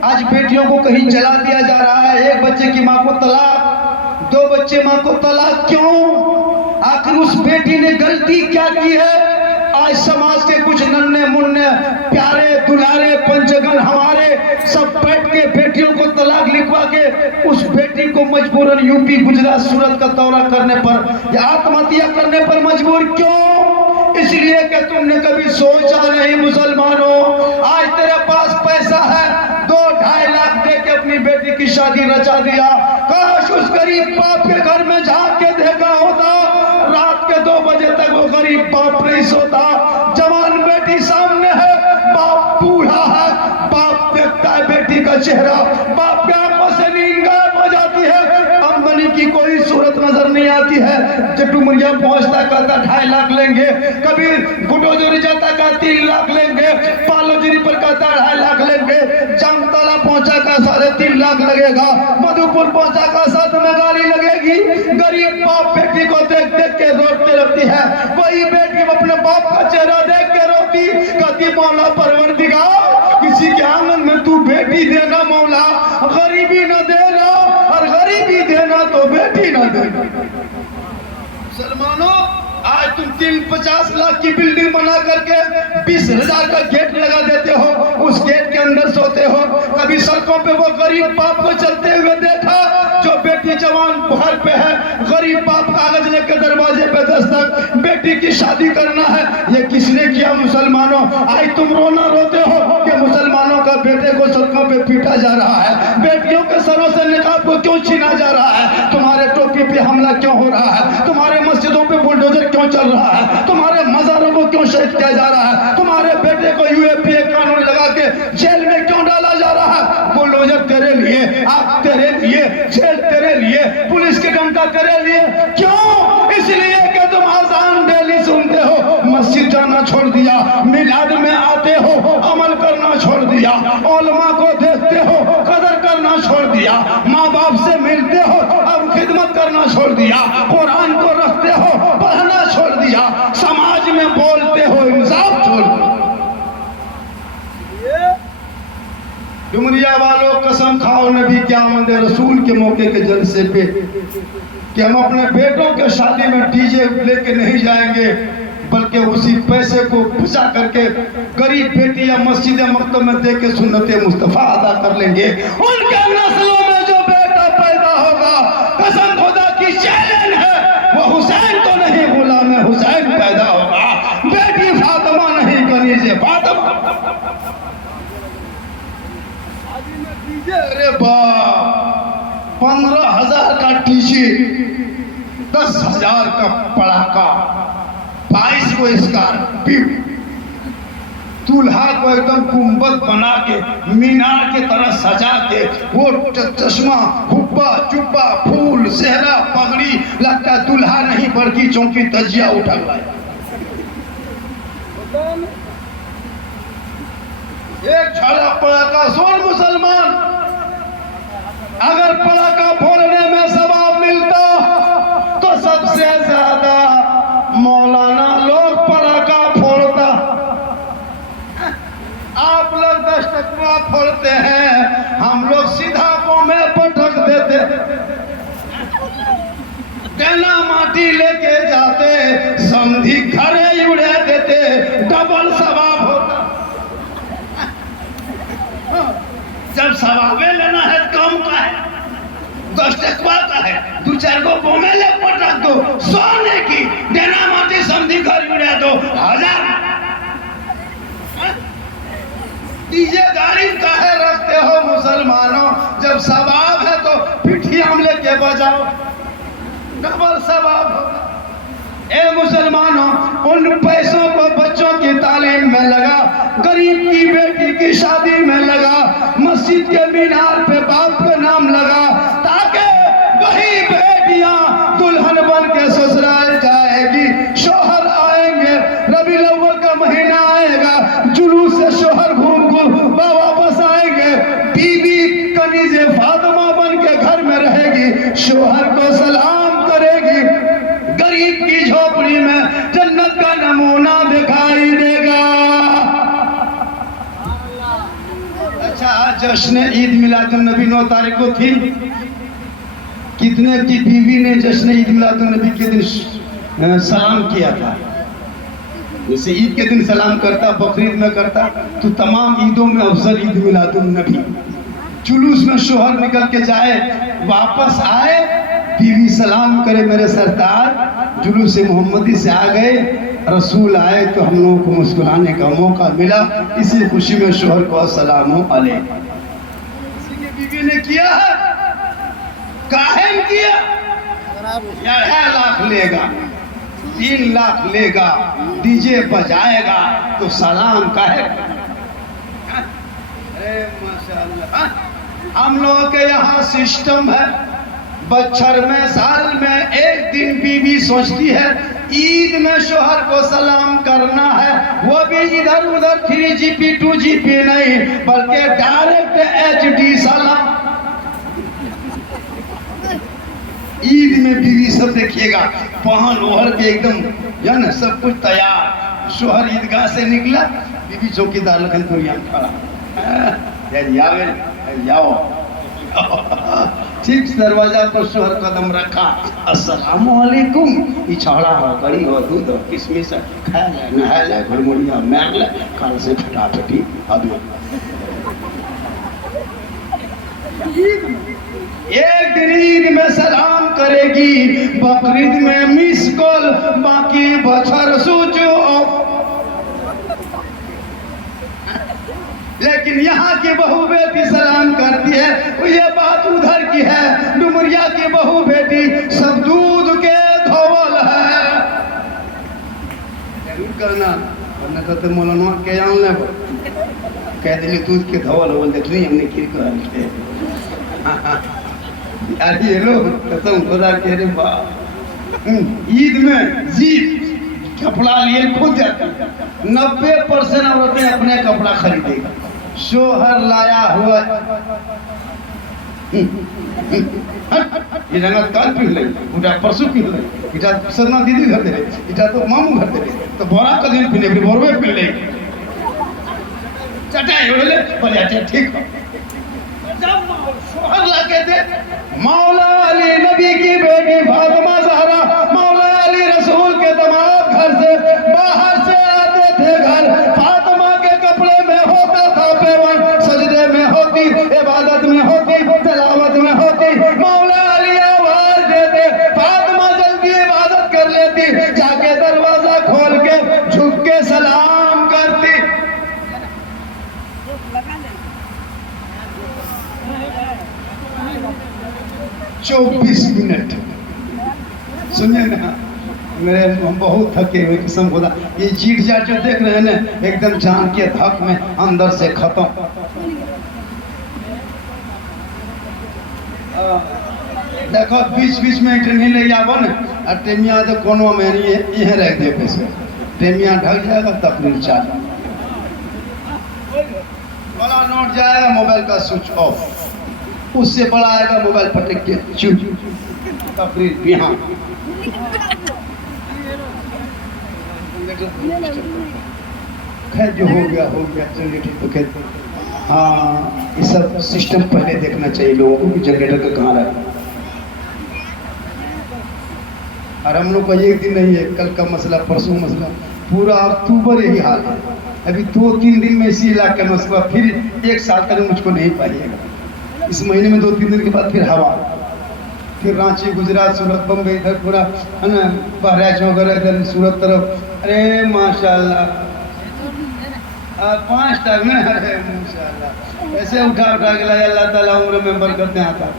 आज बेटियों को कहीं जला दिया जा रहा है, 1 बच्चे की माँ को तलाक, 2 बच्चे माँ को तलाक क्यों। आखिर उस बेटी ने गलती क्या की है। आज समाज के कुछ नन्हे मुन्ने प्यारे दुलारे पंचगन हमारे सब बैठ के बेटियों को तलाक लिखवा के उस बेटी को मजबूरन यूपी गुजरात सूरत का दौरा करने पर या आत्महत्या करने पर मजबूर क्यों। इसलिए कि तुमने कभी सोचा नहीं मुसलमानों, आज तेरे पास पैसा है, 2-2.5 लाख दे के अपनी बेटी की शादी रचा दिया। काश उस गरीब बाप के घर में झांक के देखा होता, रात के 2 बजे तक वो गरीब बाप नहीं सोता। जवान बेटी सामने है, बाप बूढ़ा है, बाप देखता है बेटी का चेहरा, बाप के आंखों से नींद गायब हो जाती है, आमदनी की कोई सूरत नजर नहीं आती है। डुमरिया पहुंचता कहता 2.5 लाख लेंगे, कभी गुडोजोरी जाता कहता 3 लाख लेंगे, पालोजोरी पर कहता 2.5 लाख लेंगे, जामतला पहुंचा का 3.5 लाख लगेगा, मधुपुर पहुंचा का 7 में गाड़ी लगेगी। गरीब बाप बेटी को देख देख के रोते रहती है, वही बेटी अपने बाप का चेहरा देख के रोती, कहती मौला परवरदिगार किसी के आंगन में तू बेटी देना मौला, गरीबी न देना, और गरीबी देना तो बेटी न देना। मुसलमानों आज तुम 350 लाख की बिल्डिंग बना करके 20,000 का गेट लगा देते हो, उस गेट के अंदर सोते हो। कभी सड़कों पे वो गरीब बाप को चलते हुए देखा जो बेटी जवान घर पे है, गरीब बाप कागज लेकर दरवाजे पे दस्तक, बेटी की शादी करना है, ये किसने किया? मुसलमानों। आज तुम रोना रोते हो कि मुसलमानों का बेटे को सड़कों पे पीटा जा रहा है, बेटियों के सरों से निकाब को क्यों छीना जा रहा है, तुम्हारे टोपी पे हमला क्यों हो रहा है, तुम्हारे मस्जिदों पे बुलडोजर क्यों चल रहा है, तुम्हारे मज़ारों को क्यों शहीद किया जा रहा है, तुम्हारे बेटे को यूएपीए कानून लगा के जेल में क्यों डाला जा रहा है? बुलडोजर तेरे लिए, आप तेरे लिए, जेल तेरे लिए, पुलिस के डंडा तेरे लिए। क्यों? इसलिए कि तुम आज़ान डेली सुनते हो, मस्जिद जाना छोड़ दिया, मिलाद में आते हो, अमल करना छोड़ दिया, उलमा को देखते हो, कदर करना छोड़ दिया, माँ बाप से मिलते हो, अब खिदमत करना छोड़ दिया, कुरान को रखते हो, पढ़ना छोड़ दिया, समाज में बोलते हो, इंसाफ छोड़ दिया। डुमरिया वालों कसम खाओ नबी क़यामत रसूल के मौके के जलसे पे कि हम अपने बेटों के शादी में डीजे लेके नहीं जाएंगे, बल्कि उसी पैसे को बचा करके गरीब बेटी या मस्जिद मकतब में दे के सुन्नत मुस्तफ़ा अदा कर लेंगे। उनके नस्लों में जो बेटा पैदा होगा, कसम खुदा की चैलेंज है, वो हुसैन तो नहीं, गुलाम हुसैन पैदा होगा, बेटी फातिमा नहीं, कनीज़े फातिमा। अरे बाप, 15,000 का डीजे, 10,000 का पड़ाका, 22 को स्कॉर्पियो, दूल्हा को एकदम गुंबद बना के मीनार की तरह सजा के, वो चश्मा, हुब्बा, जुब्बा, फूल, सेहरा, पगड़ी, लगता दूल्हा नहीं बल्कि चौकी तजिया उठा हुआ है। एक छाला पड़ाका सुन मुसलमान, अगर पड़ाका फोड़ने में सवाब मिलता तो सबसे ज्यादा मौलाना लोग पड़ाका फोड़ता। आप लोग 10 टकवा फोड़ते हैं, हम लोग सीधा को में पटक देते, गला माटी लेके जाते, समधी घरे उड़ा देते, डबल सवाब होता। जब सवाबे लेना है कम का है, 10 टकवा का है, 2-4 को बोमेले पटक दो, सोने की देना माटी समझी घर उड़ा दो, 1000। डीजे गाड़ी काहे रखते हो मुसलमानों? जब सवाब है तो पिठियाम लेके बजाओ, डबल सवाब होगा। ए मुसलमानों, उन पैसों को बच्चों की तालीम में लगा, गरीब की बेटी की शादी में लगा, मस्जिद के मीनार पे बाप का नाम लगा, ताकि वही बेटियां दुल्हन बन के ससुराल जाएगी, शोहर आएंगे, रबीउल अव्वल का महीना आएगा, जुलूस से शोहर घूम घूम वापस आएंगे, बीबी कनीज़े फातिमा बन के घर में रहेगी, शोहर को सलाम करेगी, गरीब की झोपड़ी में जन्नत का नमूना दिखाई देगा। अच्छा, जश्न ईद मिलादुन नबी 9 तारीख को थी। कितने की बीवी ने जश्न ईद मिलादुन नबी के दिन सलाम किया था? जैसे ईद के दिन सलाम करता, बकरीद में करता, तो तमाम ईदों में अफजल ईद मिलादुन नबी। जुलूस में शोहर निकल के जाए, वापस आए, बीवी सलाम करे, मेरे सरदार जुलूस मोहम्मदी से आ गए, रसूल आए तो हम लोगों को मुस्कुराने का मौका मिला, इसी खुशी में शोहर को अस्सलाम अलैकुम। बीवी ने किया है, काहे किया? 1.5 लाख लेगा, 3 लाख लेगा, डीजे बजाएगा तो सलाम काहे? अरे माशाअल्लाह, हम लोगों के यहाँ सिस्टम है, बच्छर में साल में एक दिन बीवी सोचती है ईद में शोहर को सलाम करना है, वो भी इधर उधर 3GP 2GP नहीं, बल्कि डायरेक्ट HD सलाम। ईद में बीवी सब देखिएगा पहन ओढ़ के एकदम जन सब कुछ तैयार, शोहर ईदगाह से निकला, बीवी चौकीदार लगन दुनिया खड़ा, जाओ ठीक दरवाजा पर शोहर कदम रखा, अस्सलाम वालेकुम। इछाड़ा हो, कड़ी हो, दूध हो, किशमिश खा ले, नहा ले, घुड़मुड़िया मार ले, काल से फटाफटी अभी। एक दिन ईद में सलाम करेगी, बकरीद में मिस कॉल, बाकी बछर सूचो। लेकिन यहाँ की बहू बेटी सलाम करती है, ये बात उधर की है। डुमरिया की बहू बेटी सब दूध के धोवल है। जरूर कहना, वरना कहते मौलाना के आने कह दिली दूध के धोवल बोल देखनी हमने की कहते। अरे लो कसम खुदा के रे बाप, ईद में जीत कपड़ा लिए खुद जाती है। 90% औरतें अपने कपड़ा खरीदेगी। शोहर लाया हुआ ये रंगा काल पी ले, उठा परसों पी ले, इटा सरना दीदी घर दे, इटा तो मामू घर दे, तो बोरा का दिन पीने, फिर बोरवे पी ले, चटाई हो ले, बोले अच्छा ठीक हो। जब शोहर लाके दे, मौला अली नबी की बेटी फातिमा ज़हरा, मौला अली रसूल के दामाद घर से बाहर से आते थे घर। फातिमा के कपड़े में होता था पेवन, सजदे में होती, इबादत में होती, तिलावत में होती। मौला अली आवाज देते, फातिमा जल्दी इबादत कर लेती, जाके दरवाजा खोल के झुक के सलाम करती। 24 मिनट सुनिए ना, मेरे हम बहुत थके हुए कसम खुदा। ये जीट जाट जो देख रहे हैं ना, एकदम जान के धक में अंदर से खत्म। देखो बीच बीच में ट्रेनिंग ले जाओ ना, और टेमिया तो कोनो में नहीं है, यह रख दे पैसे, टेमिया ढक जाएगा तकरीर चालू, बड़ा नोट जाएगा, मोबाइल का स्विच ऑफ, उससे बड़ा आएगा मोबाइल पटक के चुप, तकरीर बिहार। खैर जो हो गया चलिए ठीक। तो खैर हाँ, ये सब सिस्टम पहले देखना चाहिए लोगों को कि जनरेटर का कहाँ रहा। और हम लोग का एक दिन नहीं है, कल का मसला, परसों मसला, पूरा अक्टूबर यही हाल है। अभी 2-3 दिन में इसी इलाके में, उसके बाद फिर 1 साल तक मुझको नहीं पाइएगा। इस महीने में 2-3 दिन के बाद फिर हवा, फिर रांची, गुजरात, सूरत, बम्बई, इधर पूरा है ना, बहराइच वगैरह इधर सूरत तरफ। अरे माशाल्लाह 5 तक में, अरे माशाल्लाह ऐसे उठा के लाया, अल्लाह ताला उम्र में बरकत में आता है।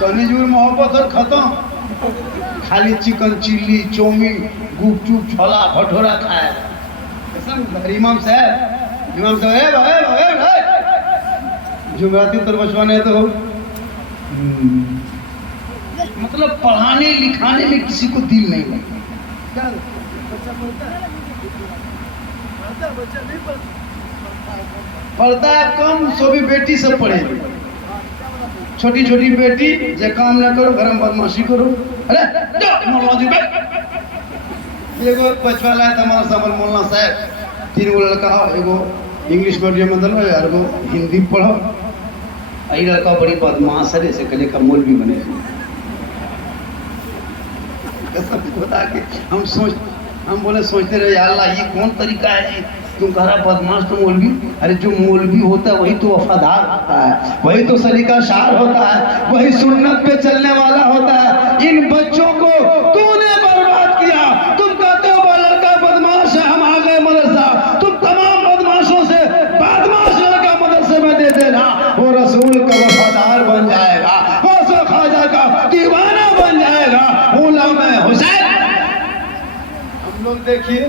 कनीजूर मोहब्बत और खत्म, खाली चिकन चिल्ली, चौमीन, गुपचुप, छोला भटूरा खाएगा। इमाम साहब जुमराती पर बचवाने तो मतलब पढ़ाने लिखाने में किसी को दिल नहीं लगता। पढ़ता है कम, सो भी बेटी सब पढ़ेगी। छोटी छोटी बेटी जे काम न करो, घर में बदमाशी करो। अरे मौलाना जी एगो बचवाला है हमारा सामर मौलाना साहब, 3 गो लड़का, एगो इंग्लिश मीडियम में दलो यार, वो हिंदी पढ़ो। आई लड़का बड़ी बदमाश है, ऐसे कले का मौलवी बने। बता के हम बोले सोचते रहे अल्लाह ये कौन तरीका है, तुम कह रहा बदमाश तो मौलवी। अरे जो मौलवी होता है वही तो वफादार होता है, वही तो सलीकाशार होता है, वही सुन्नत पे चलने वाला होता है। इन बच्चों को तूने बर्बाद किया। तुम कहते हो वो लड़का बदमाश है, हम आ गए मदरसा, तुम तमाम बदमाशों से बदमाश लड़का मदरसे में दे देना, वो रसूल का वफादार बन जाएगा, वो सो ख्वाजा का दीवाना बन जाएगा, गुलाम हुसैन। हम लोग देखिए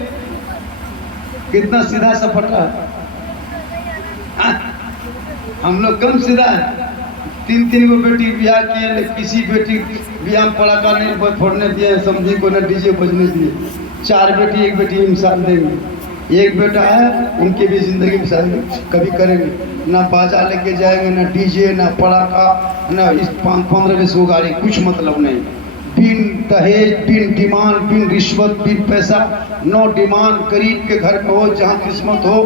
कितना सीधा सपटा है। हम लोग कम सीधा है। 3 गो बेटी ब्याह किए, किसी बेटी ब्याह में पड़ा कर नहीं फोड़ने दिए, समझी को न डीजे बजने दिए। 4 बेटी, 1 बेटी इंसान देंगे। एक बेटा है, उनकी भी जिंदगी में शादी कभी करेंगे ना, बाजा लेके जाएंगे, ना डीजे, ना पड़ाका, ना इस 15-20 गाड़ी, कुछ मतलब नहीं। बिन दहेज, बिन डिमांड, बिन रिश्वत, बिन पैसा, नो डिमांड, गरीब के घर में हो, जहाँ किस्मत हो,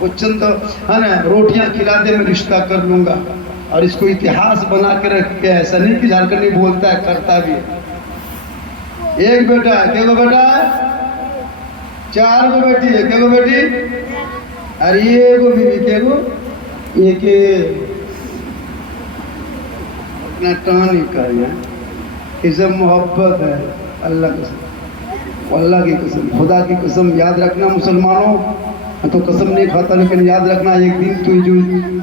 वो चंद है ना रोटियां खिला दे, मैं रिश्ता कर लूंगा। और इसको इतिहास बना के रख के, ऐसा नहीं कि झारखंडी बोलता है, करता भी है। एक बेटा है, क्या बेटा है? 4 गो बेटी है, क्या गो बेटी? अरे ये गो बीवी, क्या गो? एक अपना टान ही कर, ये सब मोहब्बत है। अल्लाह कसम, अल्लाह की कसम, खुदा की कसम, याद रखना मुसलमानों, तो कसम नहीं खाता, लेकिन याद रखना एक दिन तो जो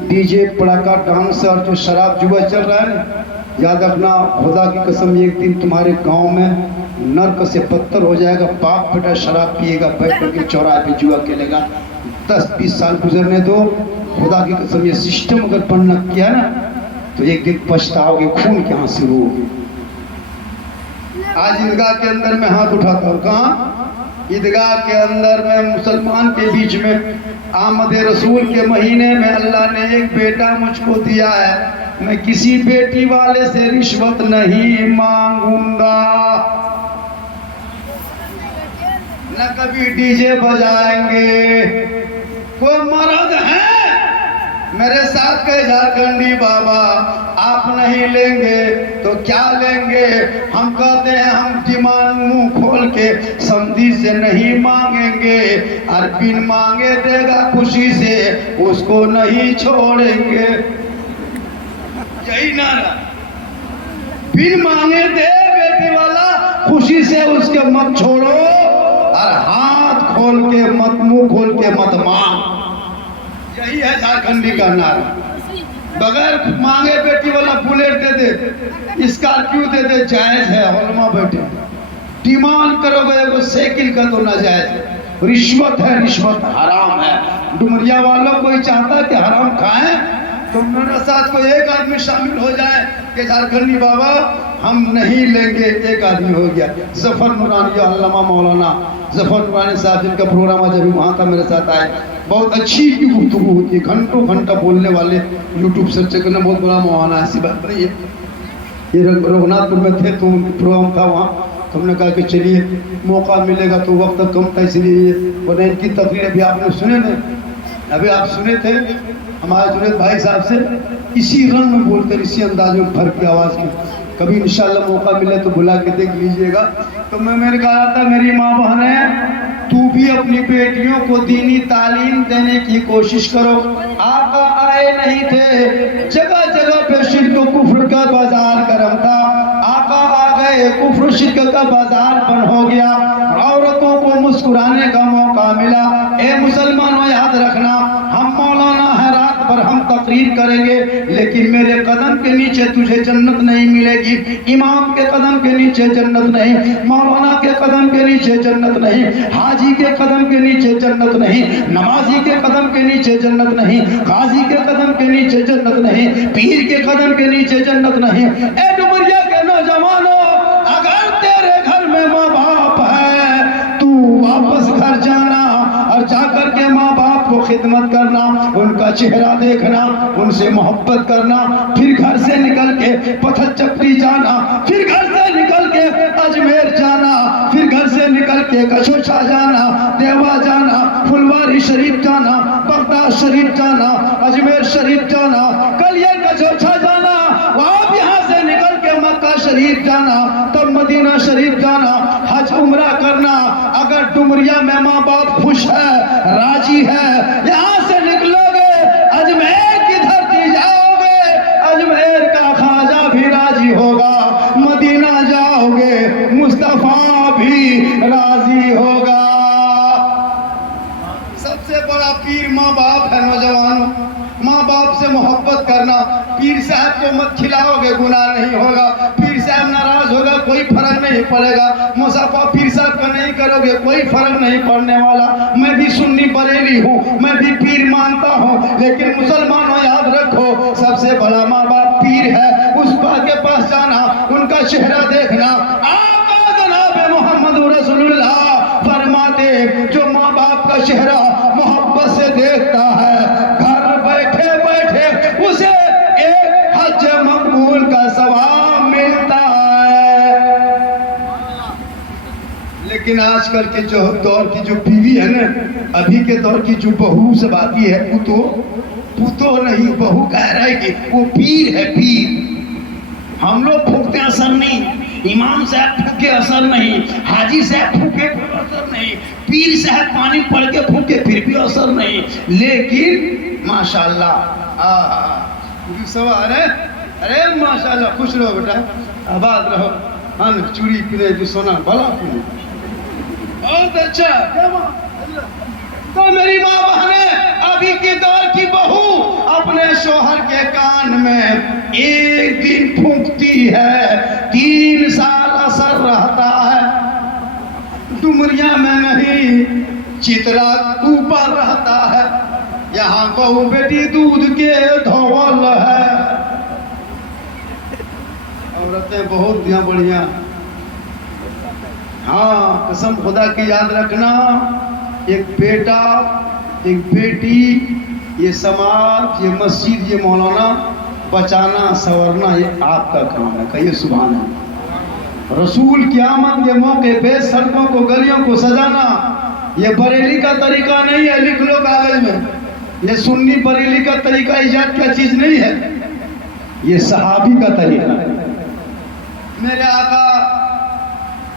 डीजे पड़ाका डांस और जो शराब जुआ चल रहा है ना, याद रखना खुदा की कसम, एक दिन तुम्हारे गांव में नर्क से बदतर हो जाएगा। बाप बेटा शराब पिएगा, बैठ करके चौराहे पे जुआ खेलेगा, 10-20 साल गुजरने दो। खुदा की कसम, ये सिस्टम अगर बनना किया ना, तो एक दिन पछताओगे, खून के आंसू रोओगे। आज ईदगाह के अंदर मैं हाथ उठाता हूँ, कहाँ? ईदगाह के अंदर में, मुसलमान के बीच में, आमद रसूल के महीने में अल्लाह ने एक बेटा मुझको दिया है। मैं किसी बेटी वाले से रिश्वत नहीं मांगूंगा, न कभी डीजे बजाएंगे। कोई मर्द है मेरे साथ कहे, झारखंडी बाबा आप नहीं लेंगे तो क्या लेंगे? हम कहते हैं हम डिमांड मुंह खोल के समझी से नहीं मांगेंगे, और बिन मांगे देगा खुशी से, उसको नहीं छोड़ेंगे। यही नारा, बिन मांगे दे बेटी वाला, खुशी से उसके मत छोड़ो, और हाथ खोल के मत, मुंह खोल के मत मांग। यही है झारखंडी का नारा। बगैर मांगे बेटी वाला बुलेट दे दे, स्कॉर्पियो दे दे, जायज है। उलमा बैठे, डिमांड करोगे वो साइकिल का तो नाजायज है। रिश्वत है, रिश्वत हराम है। डुमरिया वालों कोई चाहता कि हराम खाएं, तो मेरे साथ कोई एक आदमी शामिल हो जाए कि झारखंडी बाबा हम नहीं लेंगे। एक आदमी हो गया, जफर नूरानी, अल्लामा मौलाना जफर नूरानी साहब, जिनका प्रोग्राम आज अभी वहाँ का मेरे साथ आए। बहुत अच्छी गुफ्तगू होती है, घंटों घंटा बोलने वाले, यूट्यूब सर्च करना, बहुत बड़ा मौलाना, ऐसी बात नहीं है। ये रघुनाथपुर में थे तो प्रोग्राम था वहाँ, तो हमने कहा कि चलिए मौका मिलेगा, तो वक्त कम था इसलिए। और इनकी तकरीर अभी आपने सुने नहीं, अभी आप सुने थे हमारे जुनेद भाई साहब से, इसी रंग में बोलकर, इसी अंदाज में, भर की आवाज़ में। कभी इंशाल्लाह मौका मिले तो बुला के देख लीजिएगा। तो मैंने कहा था, मेरी माँ बहनें, तू भी अपनी बेटियों को दीनी तालीम देने की कोशिश करो। आका आए नहीं थे, जगह जगह पे शिर्क कुफ्र का बाजार गर्म था। आका आ गए, कुफ्र शिर्क का बाजार बंद हो गया, औरतों को मुस्कुराने का मौका मिला। ए मुसलमानों, याद रखना, हम मौलाना है, रात भर हम तकरीर करेंगे, लेकिन मेरे कदम के नीचे तुझे जन्नत नहीं मिलेगी। इमाम के कदम के नीचे जन्नत नहीं, मौलाना के कदम के नीचे जन्नत नहीं, हाजी के कदम के नीचे जन्नत नहीं, नमाजी के कदम के नीचे जन्नत नहीं, गाजी के कदम के नीचे जन्नत नहीं, पीर के कदम के नीचे जन्नत नहीं। ए डुमरिया के नौजवानों, अगर तेरे घर में माँ बाप है, तू वापस घर जाना और जाकर के माँ बाप को खिदमत करना, उनका चेहरा देखना, उनसे मोहब्बत करना, फिर घर से निकल के पत्थर चपटी जाना, फिर घर से निकल के अजमेर जाना, फिर घर से निकल के कचोछा जाना, देवा जाना, फुलवारी शरीफ जाना, बगदाद शरीफ जाना, अजमेर शरीफ जाना, कल ये कचोछा जाना, आप यहाँ से निकल के मक्का शरीफ जाना, तब मदीना शरीफ जाना, हज उम्रा करना। अगर डुमरिया में माँ बाप खुश है, राजी है, यहाँ से निकलोगे, अजमेर की धरती जाओगे, अजमेर का ख्वाजा भी राजी होगा, मदीना जाओगे, मुस्तफा भी राजी होगा। सबसे बड़ा पीर माँ बाप है। नौजवानों, माँ बाप से मोहब्बत करना। पीर साहब को मत खिलाओगे, गुनाह नहीं होगा। पीर साहब नाराज होगा, कोई फर्क नहीं पड़ेगा। मुसाफा पीर साहब का नहीं करोगे, कोई फर्क नहीं पड़ने वाला। मैं भी सुन्नी बरेली हूँ, मैं भी पीर मानता हूँ, लेकिन मुसलमानों याद रखो, सबसे बड़ा माँ बाप पीर है। उस बाप के पास जाना, उनका चेहरा देखना। आका जनाब मोहम्मद रसूलुल्लाह फरमाते, जो माँ बाप का चेहरा मोहब्बत से देखता है, घर बैठे बैठे उसे एक हज मकबूल का सवाब मिलता है। लेकिन आजकल के जो दौर की जो बीवी है ना, अभी के दौर की जो बहू सब आती है, पुतो नहीं, बहू कह रहा है कि वो पीर है, पीर। हम लोग फूकते असर नहीं, इमाम साहब फूके असर नहीं, हाजी साहब फूके असर नहीं, पीर साहब पानी पड़ के फूके फिर भी असर नहीं। लेकिन माशाल्लाह सवार है, अरे माशाल्लाह, खुश रहो बेटा, आबाद रहो, हाँ चूड़ी पीने जो सोना भला पीने, बहुत अच्छा। तो मेरी माँ बहने, अभी के दौर की बहू अपने शोहर के कान में एक दिन फूंकती है, 3 साल असर रहता है। डुमरिया में नहीं, चित्रा ऊपर रहता है। यहाँ बहू बेटी दूध के धोवल है। औरतें बहुत बढ़िया, हाँ कसम खुदा की याद रखना, एक बेटा एक बेटी, ये समाज, ये मस्जिद, ये मौलाना बचाना संवरना ये आपका काम है। कहिए सुभान अल्लाह। रसूल क़यामत के मौके पे सड़कों को, गलियों को सजाना ये बरेली का तरीका नहीं है, लिख लो कागज में। ये सुन्नी बरेली का तरीका इजाद का चीज नहीं है, ये सहाबी का तरीका है। मेरे आका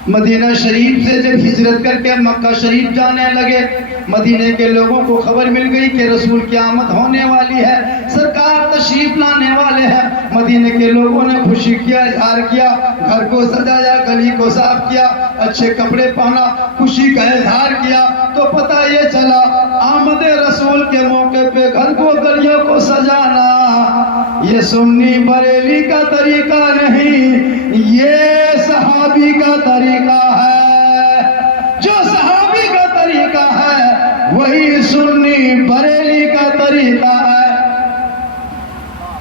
मदीना शरीफ से जब हिजरत करके मक्का शरीफ जाने लगे, मदीने के लोगों को खबर मिल गई कि रसूल क़यामत होने वाली है, सरकार तशरीफ लाने वाले हैं। मदीने के लोगों ने खुशी किया, इजहार किया, घर को सजाया, गली को साफ किया, अच्छे कपड़े पहना, खुशी का इजहार किया। तो पता ये चला आमद रसूल के मौके पे घर को, गलियों को सजाना ये सुन्नी बरेली का तरीका नहीं, ये सहाबी का तरीका है। जो सहाबी का तरीका है वही सुन्नी बरेली का तरीका है।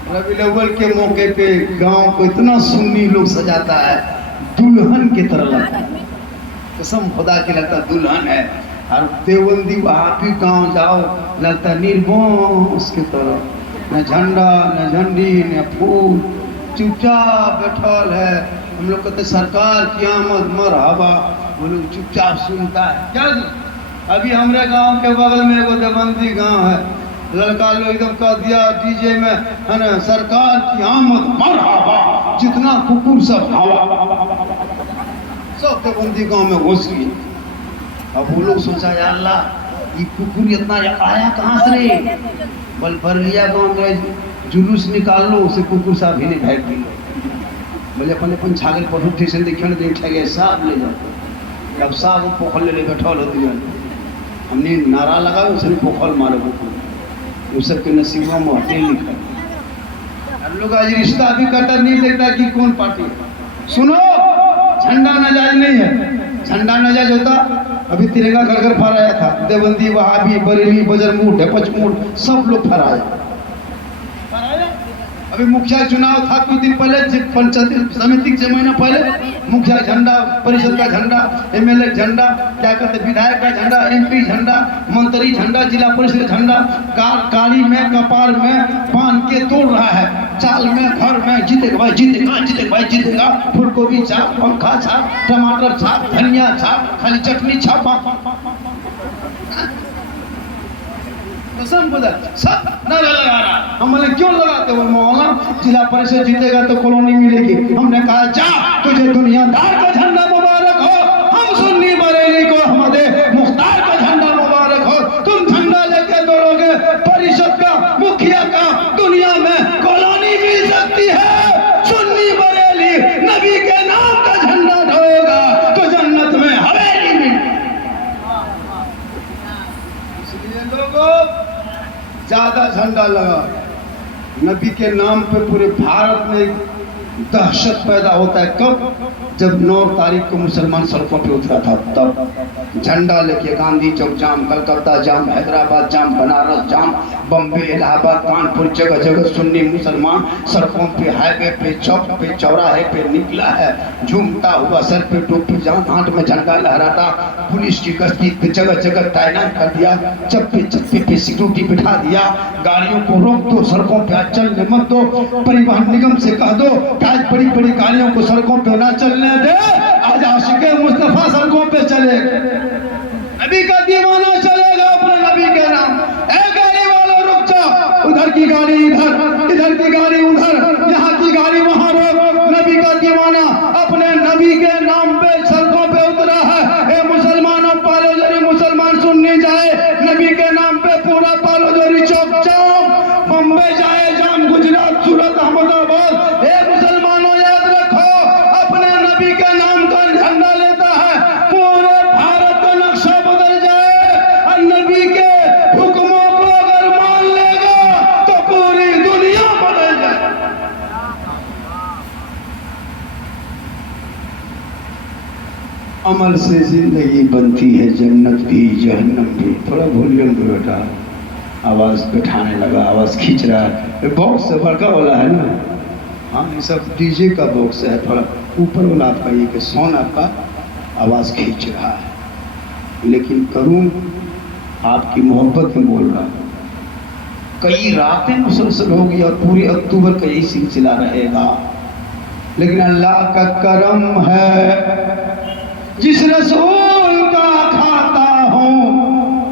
रबीउल अव्वल के मौके पे गांव को इतना सुन्नी लोग सजाता है, दुल्हन की तरह लगता है, कसम खुदा की लगता दुल्हन है। और देवबंदी वहाबी गांव जाओ, लगता निर्बोस की तरह, न झंडा न झंडी न फूल, चुपचाप बैठल है। हम लोग कहते सरकार क़यामत मरहबा, वो लोग चुपचाप सुनता है। क्या अभी हमारे गांव के बगल में एगो देवबंदी गांव है, लड़का लोग एकदम कह दिया डीजे में, है ना, सरकार क़यामत मरहबा, जितना कुकुर सब हवा, सब देवबंदी गांव में घुस गई। अब वो लोग सोचा या अल्लाह ये कुकुर इतना आया कहाँ से रे, बल बरलिया गाँव में जुलूस निकाल लो, उसे कुकुर साहब ही ने भेज दिया। बोले अपन अपन छागल पढ़ू स्टेशन देखियो ना, देख गए साहब ले जाओ। अब साहब पोखल ले बैठल होती है, हमने नारा लगा, उसने पोखल मारे कुकुर, उस सबके नसीबों में हटे लिखा। हम लोग आज रिश्ता भी कटर नहीं देखता कि कौन पार्टी। सुनो, झंडा नाजायज नहीं है, झंडा नाजायज होता अभी तिरंगा घर घर फहराया था। देवबंदी, वहाबी, बरेली, बजरमूठ, ढेपचमूठ सब लोग फहराया। अभी मुखिया चुनाव था कुछ दिन पहले, पंचायत समिति के 6 महीना पहले, मुखिया झंडा, परिषद का झंडा, एमएलए झंडा, क्या कहते विधायक का झंडा, एमपी झंडा, मंत्री झंडा, जिला परिषद झंडा, काली में कपार में बांध के तोड़ रहा है, चाल में, घर में, जीतेगा भाई जीतेगा, जीतेगा भाई जीतेगा, फूलगोभी छाप, पंखा छाप, टमाटर छाप, धनिया छाप, खाली चटनी छापा, सब नारा लगा रहा। हमने क्यों लगाते हो मौलाना, जिला परिषद जीतेगा तो कॉलोनी मिलेगी। हमने कहा जा, तुझे दुनियादार का झंडा मुबारक हो, हम सुन्नी बरेली को अहमद मुख्तार का झंडा मुबारक हो। तुम झंडा लेके दौड़ोगे परिषद का, मुखिया का, दुनिया में कॉलोनी मिल सकती है। सुन्नी बरेली नबी के नाम का झंडा ढोएगा तो जन्नत में हवेली मिल। इसलिए लोगों ज्यादा झंडा लगा, नबी के नाम पे पूरे भारत में दहशत पैदा होता है। कब? जब 9 तारीख को मुसलमान सड़कों पे उतरा था, तब झंडा लेके गांधी चौक जाम, कलकत्ता जाम, हैदराबाद जाम, बनारस जाम, बम्बे, इलाहाबाद, कानपुर, जगह जगह सुन्नी मुसलमान सड़कों पे, हाईवे पे, चौक पे, चौराहे पे निकला है, झूमता हुआ, सर पे टोपी, हाथ में झंडा लहराता, पुलिस की गश्ती पे जगह जगह तैनात कर दिया, चप्पे चप्पे पे सिक्योरिटी बिठा दिया, गाड़ियों को रोक दो, सड़कों पे आज चलने मत दो, परिवहन निगम से कह दो कि आज बड़ी बड़ी गाड़ियों को सड़कों पे ना चलने दे, आज आशिक़े मुस्तफा सड़कों पे चले, नबी का दीवाना चलेगा अपने नबी के नाम। गाड़ी वालों रुक जाओ, उधर की गाड़ी इधर, इधर की गाड़ी उधर, यहाँ की गाड़ी वहाँ रोक, नबी का दीवाना अपने नबी के नाम पे सड़कों पे उतरा है। ए मुसलमानों, पालो जरी मुसलमान सुनने जाए, नबी के नाम पे पूरा पालो जरी चौक चौक, बम्बई जाए जाम, गुजरात, सूरत, अहमदाबाद, ए मुसलमानों याद रखो, अपने नबी के नाम का झंडा लेता है, पूरे भारत का नक्शा बदल जाए, और नबी के हुक्मों को अगर मान लेगा तो पूरी दुनिया बदल जाए। अमल से जिंदगी बनती है, जन्नत भी जहन्नम भी। थोड़ा वॉल्यूम दो बेटा, आवाज़ बैठाने लगा, आवाज़ खींच रहा है, बॉक्स से बड़का वाला है ना, हाँ ये सब डीजे का बॉक्स है, थोड़ा ऊपर वाला आपका ये कि साउंड आपका आवाज़ खींच रहा है, लेकिन करूँ आपकी मोहब्बत में बोल रहा हूँ। कई रातें मुसलसल होगी और पूरे अक्टूबर का यही सिलसिला रहेगा, लेकिन अल्लाह का करम है, जिस रसूल का खाता हूँ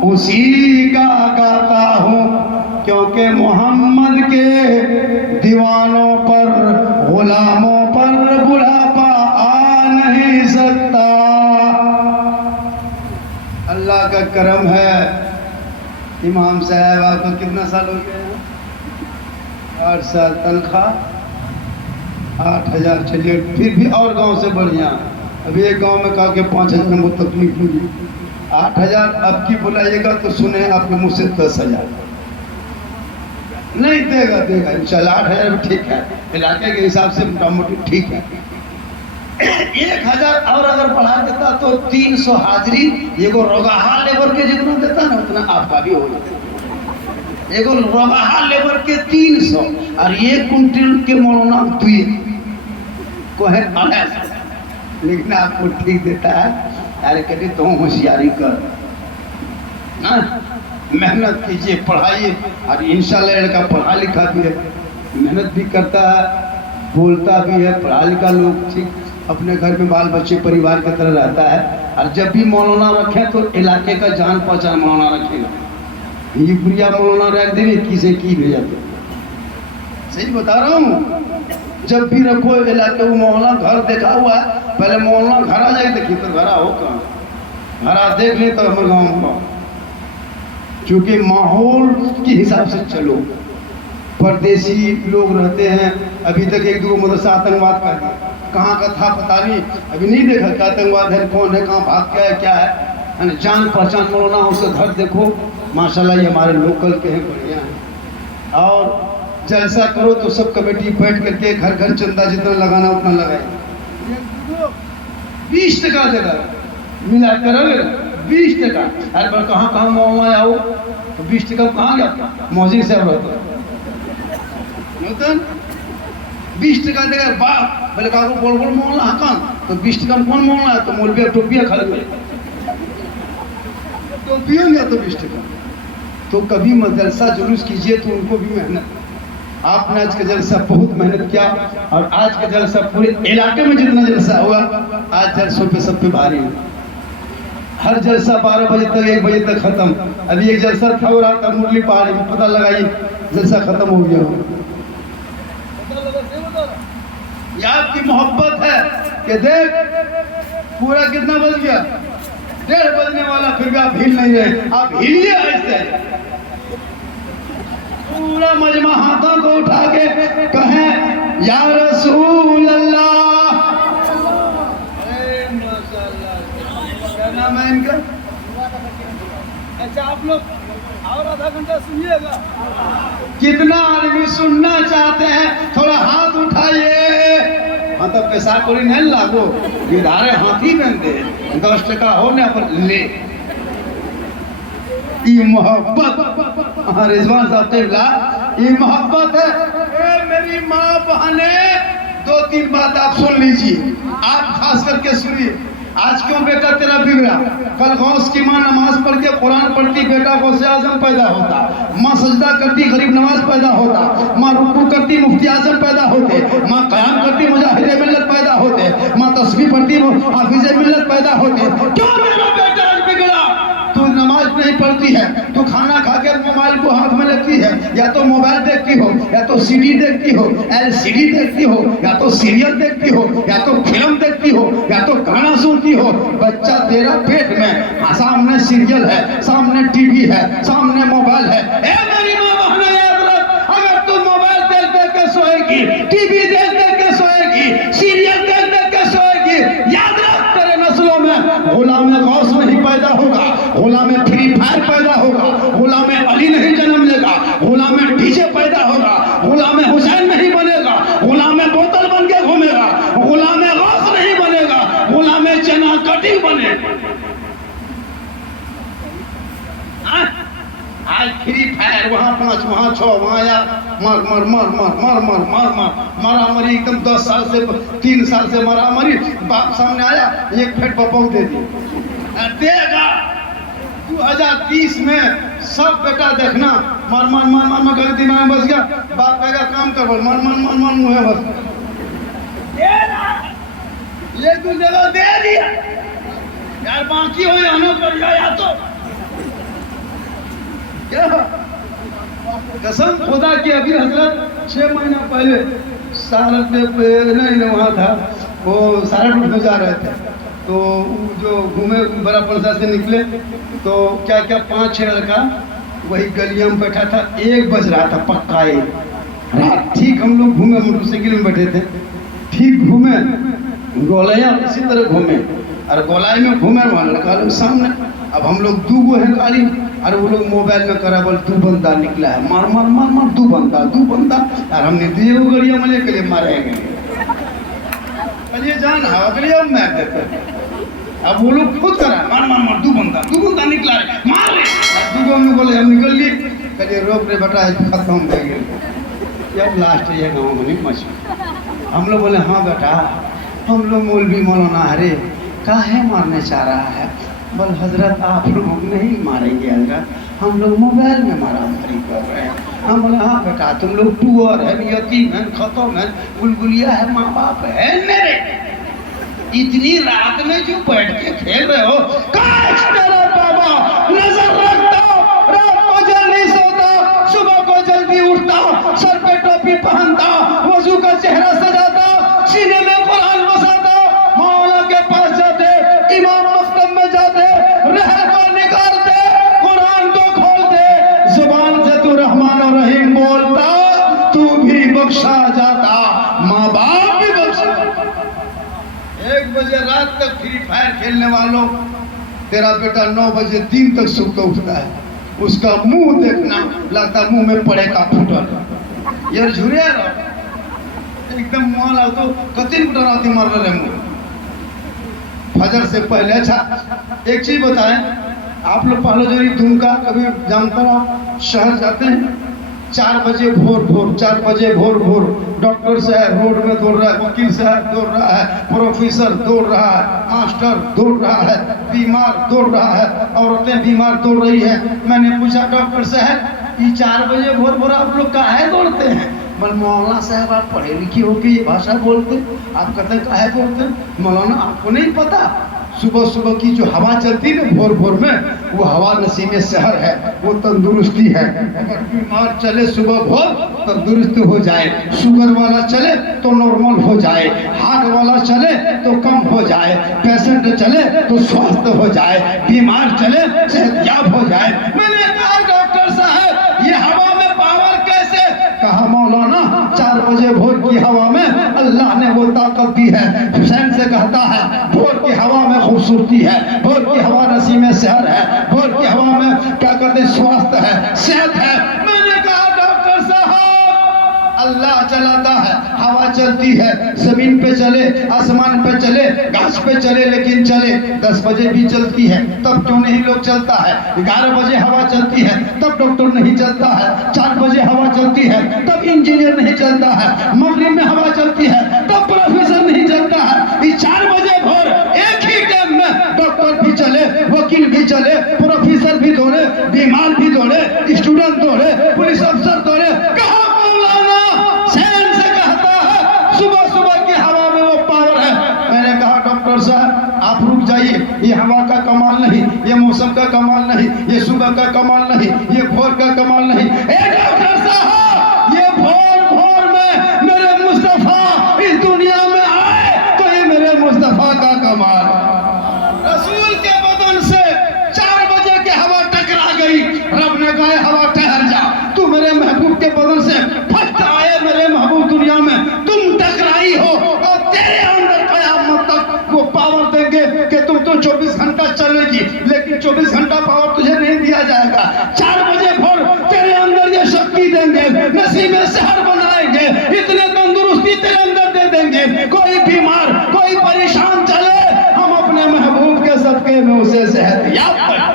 उसी का गाता हूँ, क्योंकि मोहम्मद के दीवानों पर, गुलामों पर बुढ़ापा आ नहीं सकता। अल्लाह का करम है। इमाम साहब आपको कितना साल हो गया? 8 साल, तनख्वाह 8,000। चलिए फिर भी और गांव से बढ़िया। अभी एक गांव में कहा कि 5,000 में बहुत तकलीफ हुई, 8,000 अब की बुलाइएगा तो सुने आपके मुँह से 10,000 नहीं देगा, देगा इंशाल्लाह। 8,000 ठीक है, इलाके के हिसाब से मोटा मोटी ठीक है। 1,000 और अगर बढ़ा देता तो 300 हाजिरी, एगो रोगाहा लेबर के जितना देता ना उतना आपका भी हो जाता। एगो रोगाहा लेबर के 300 और 1 कुंटल के मौलाना 2 को है, लेकिन आपको ठीक देता है। अरे कहते तो होशियारी कर, मेहनत कीजिए, पढ़ाइए, और इंशाल्लाह लड़का पढ़ा लिखा भी है, मेहनत भी करता है, बोलता भी है, पढ़ा लिखा लोग ठीक अपने घर में बाल बच्चे परिवार की तरह रहता है। और जब भी मौलाना रखे तो इलाके का जान पहचान मौलाना रखेगा। ये प्रिया मौलाना रख देंगे किसे की भेजा, तो सही बता रहा हूँ। जब भी रखो इलाके में मौलाना घर देखा हुआ है, पहले मौलाना घर आ जाए, देखिए तो घर हो कहाँ, घर आ देख ले तो हमारे गाँव में, क्योंकि माहौल के हिसाब से चलो। परदेसी लोग रहते हैं, अभी तक 1-2 मदरसा आतंकवाद का कहाँ का था पता नहीं, अभी नहीं देखा क्या आतंकवाद है, कौन है, कहाँ भाग गया है, क्या है, जान पहचान मौलाना उसे घर देखो, माशाल्लाह ये हमारे लोकल के हैं, बढ़िया हैं। और जलसा करो तो सब कमेटी बैठ करके घर घर चंदा जितना लगाना उतना लगाए। 20 टका जगह मिला करोगे, 20 टका। अरे बार कहाँ मौलाना आओ तो 20 टका कहाँ गया, मौजी से रहता 20 टका देगा बाप, बोले का बोल बोल मौलाना हकान, तो 20 टका में कौन मौलाना है, तो मौलवी टोपिया खा ले, टोपिया गया तो 20 टका। तो कभी मदरसा जुलूस कीजिए तो उनको भी मेहनत। आपने आज का जलसा बहुत मेहनत किया, और आज का जलसा पूरे इलाके में जितना जलसा हुआ, आज जलसों पे सब पे भारी है। हर जलसा 12 बजे तक 1 बजे तक खत्म। अभी एक जलसा था हो रहा था मुरली पहाड़ी में, पता लगाइए जलसा खत्म हो गया हो। ये आपकी मोहब्बत है कि देख पूरा कितना बज गया, 1:30 बजने वाला, फिर भी आप हिल नहीं रहे। आप हिलिए ऐसे, पूरा मजमा हाथों को उठा के कहें या रसूल अल्लाह। क्या नाम है इनका? अच्छा आप लोग और आधा घंटा सुनिएगा। कितना आदमी सुनना चाहते हैं, थोड़ा हाथ उठाइए। मतलब पैसा कोई नहीं लागो, गिधारे हाथी बन दे, 10 टका हो ना पर ले। ये मोहब्बत रिजवान साहब टेबला, ये मोहब्बत है। ए मेरी माँ बहने, दो तीन बात आप सुन लीजिए, आप खास करके सुनिए। आज क्यों बेटा तेरा बिगड़ा? कल गौस की माँ नमाज पढ़ के कुरान पढ़ती, बेटा गौसे आजम पैदा होता। माँ सजदा करती, गरीब नवाज पैदा होता। माँ रुकू करती, मुफ्ती आजम पैदा होते। माँ कयाम करती, मुजाहिद मिल्लत पैदा होते। माँ तस्बीह पढ़ती, हाफिज मिल्लत पैदा होते। क्यों मेरा बेटा आज बिगड़ा? तू नमाज नहीं पढ़ती है, तू खाना खा के मोबाइल को हाथ में लेती है, या तो मोबाइल देखती हो, या तो सीडी देखती हो, एलसीडी देखती हो, या तो सीरियल देखती हो, या तो फिल्म देखती हो, या तो गाना सुनती हो। बच्चा तेरा पेट में, सामने सीरियल है, सामने टीवी है, सामने मोबाइल है। ए मेरी माँ बहन याद रख, अगर तू मोबाइल देख देख के सोएगी, टीवी देख देख के सोएगी, सीरियल देख देख के सोएगी, याद रख तेरे नस्लों में गुलाम गौस नहीं पैदा होगा, गुलाम फ्री फायर पैदा होगा, गुलाम अली नहीं जन्म लेगा, गुलाम डीजे पैदा होगा, गुलाम हुसैन नहीं बनेगा, गुलाम बोतल बन के घूमेगा, गुलाम गौस नहीं बनेगा, गुलाम चना कटी बनेगा। आज फ्री फायर, वहाँ 5 वहाँ 6, वहाँ यार मर मर मर मर मर मर मर मर मारा मरी, एकदम 10 साल से 3 साल से मारा मरी। बाप सामने आया, एक फेट पपाऊ दे दी देगा। 2030 में सब बेटा देखना मर मर मर मर मर कर दिमाग में बस गया। बाप कहेगा काम कर, बोल मर मर मर मर मुँह है बस ये तू जगह दे दिया यार, बाकी हो या कर या तो क्या कसम खुदा की। अभी हजरत 6 महीना पहले सारत में नहीं वहाँ था, वो सारट में जा रहे थे, तो जो घूमे बड़ा परसा से निकले तो क्या क्या 5-6 लड़का वही गलिया में बैठा था। 1 बज रहा था पक्का 1 रात। ठीक हम लोग घूमे, मोटरसाइकिल में बैठे थे, ठीक घूमे गोलैया इसी तरह घूमे, और गोलाई में घूमे वहाँ लड़का लोग सामने। अब हम लोग 2 गो है गाड़ी, और वो लोग मोबाइल में करा बोल 2 बंदा निकला है, मार मार मार मार 2 बंदा, और हमने 2 गड़िया में लेके मारेंगे। ये जान हवा गड़िया में मार देते। अब वो लोग खुद करा मार मार मार 2 बंदा निकला है, मार ले। 2 हमने बोले हम निकल लिए, कहिए रोक रे बेटा खत्म हो गए। अब लास्ट ये गाँव में मच। हम लोग बोले हाँ बेटा, हम लोग मौलवी मौलाना हरे काहे मारने चाह रहा है? बोल हजरत आप लोग नहीं मारेंगे हजरत, हम लोग मोबाइल में मारामारी कर रहे हैं। हम बोले हाँ बेटा तुम लोग टूअर है, यतीम है, खत्म है, बुलबुलिया है, माँ बाप है मेरे। इतनी रात में जो बैठ के खेल रहे हो, काश तेरा बाबा नजर रखता, रात को जल्दी सोता, सुबह को जल्दी उठता, सर पे टोपी पहनता, वजू का चेहरा सजाता, सीने में कुरान बसाता, मौला के पास जाते, इमाम मकतब में जाते, रहमा निकालते, कुरान को खोलते, जुबान से तू रहमान और रहीम बोलता, तू भी बख्शा जाता, माँ बाप भी बख्शा। 1 बजे रात तक फ्री फायर खेलने वालों, तेरा बेटा 9 बजे दिन तक सुख उठता है, उसका मुंह देखना लगता मुंह में पड़ेगा फुटल यार झुरिया एकदम मुँह लाओ तो कतिन फुटराती मर रहे मुँह फजर से पहले। अच्छा एक चीज बताएं, आप लोग पहले जो दुमका कभी जामतरा शहर जाते हैं, 4 बजे भोर 4 बजे भोर डॉक्टर साहब रोड में दौड़ रहा है, वकील साहब दौड़ रहा है, प्रोफेसर दौड़ रहा है, मास्टर दौड़ रहा है, बीमार दौड़ रहा है, औरतें बीमार दौड़ रही है। मैंने पूछा डॉक्टर साहब ये 4 बजे भोर आप लोग काहे दौड़ते हैं? बोल मौलाना साहब आप पढ़े लिखे हो के ये भाषा बोलते, आप कहते हैं काहे दौड़ते? मौलाना आपको नहीं पता, सुबह सुबह की जो हवा चलती है ना भोर में, वो हवा नसीम शहर है, वो तंदुरुस्ती है। अगर बीमार चले सुबह भोर तंदुरुस्त हो जाए, शुगर वाला चले तो नॉर्मल हो जाए, हार्ट वाला चले तो कम हो जाए, पेशेंट चले तो स्वस्थ हो जाए, बीमार चले सेहतयाब हो जाए। मैंने कहा डॉक्टर साहब ये हवा में पावर कैसे? कहा मौलाना 4 बजे भोर की हवा में अल्लाह ने वो ताकत दी है। हुसैन से कहता है भोर की हवा में खूबसूरती है, भोर की हवा नसीम शहर है, भोर की हवा में क्या कहते स्वास्थ्य है, सेहत है। मैंने कहा डॉक्टर साहब अल्लाह चलाता है, हवा चलती है, जमीन पे चले, आसमान पे चले, घास पे चले, लेकिन चले। 10 बजे भी चलती है, तब क्यों नहीं लोग चलता है? 11 बजे हवा चलती है, तब डॉक्टर नहीं चलता है। 4 बजे हवा चलती है, तब इंजीनियर नहीं चलता है। मगरिब में हवा चलती है, तब प्रोफेसर नहीं चलता है। इस 4 बजे भोर एक ही टाइम में डॉक्टर भी चले, वकील भी चले, प्रोफेसर भी दौड़े, बीमार भी दौड़े, स्टूडेंट दौड़े, पुलिस अफसर दौड़े। कहा मौलाना सैन से कहता है सुबह सुबह की हवा में वो पावर है। मैंने कहा डॉक्टर साहब आप रुक जाइए, ये हवा का कमाल नहीं, ये मौसम का कमाल नहीं, ये सुबह का कमाल नहीं, ये भोर का कमाल नहीं। डॉक्टर साहब ये भोर भोर में मेरे मुस्तफा इस दुनिया में आए तो ये मेरे मुस्तफा का कमाल। रसूल के बदन से 4 बजे की हवा टकरा गई। रब ने कहा हवा ठहर जा, तू मेरे महबूब के बदन से फट आए। मेरे महबूब दुनिया में तुम टकराई हो और तेरे अंदर कयामत तक वो पावर देंगे कि तुम तो 24 घंटा चलेगी, लेकिन 24 घंटा पावर तुझे नहीं दिया जाएगा। 4 बजे भोर तेरे अंदर ये शक्ति देंगे, नसीब शहर बनाएंगे, इतने तंदुरुस्ती तेरे अंदर दे देंगे। कोई बीमार, कोई परेशान चले, हम अपने महबूब के सदके में उसे सेहत याद करें।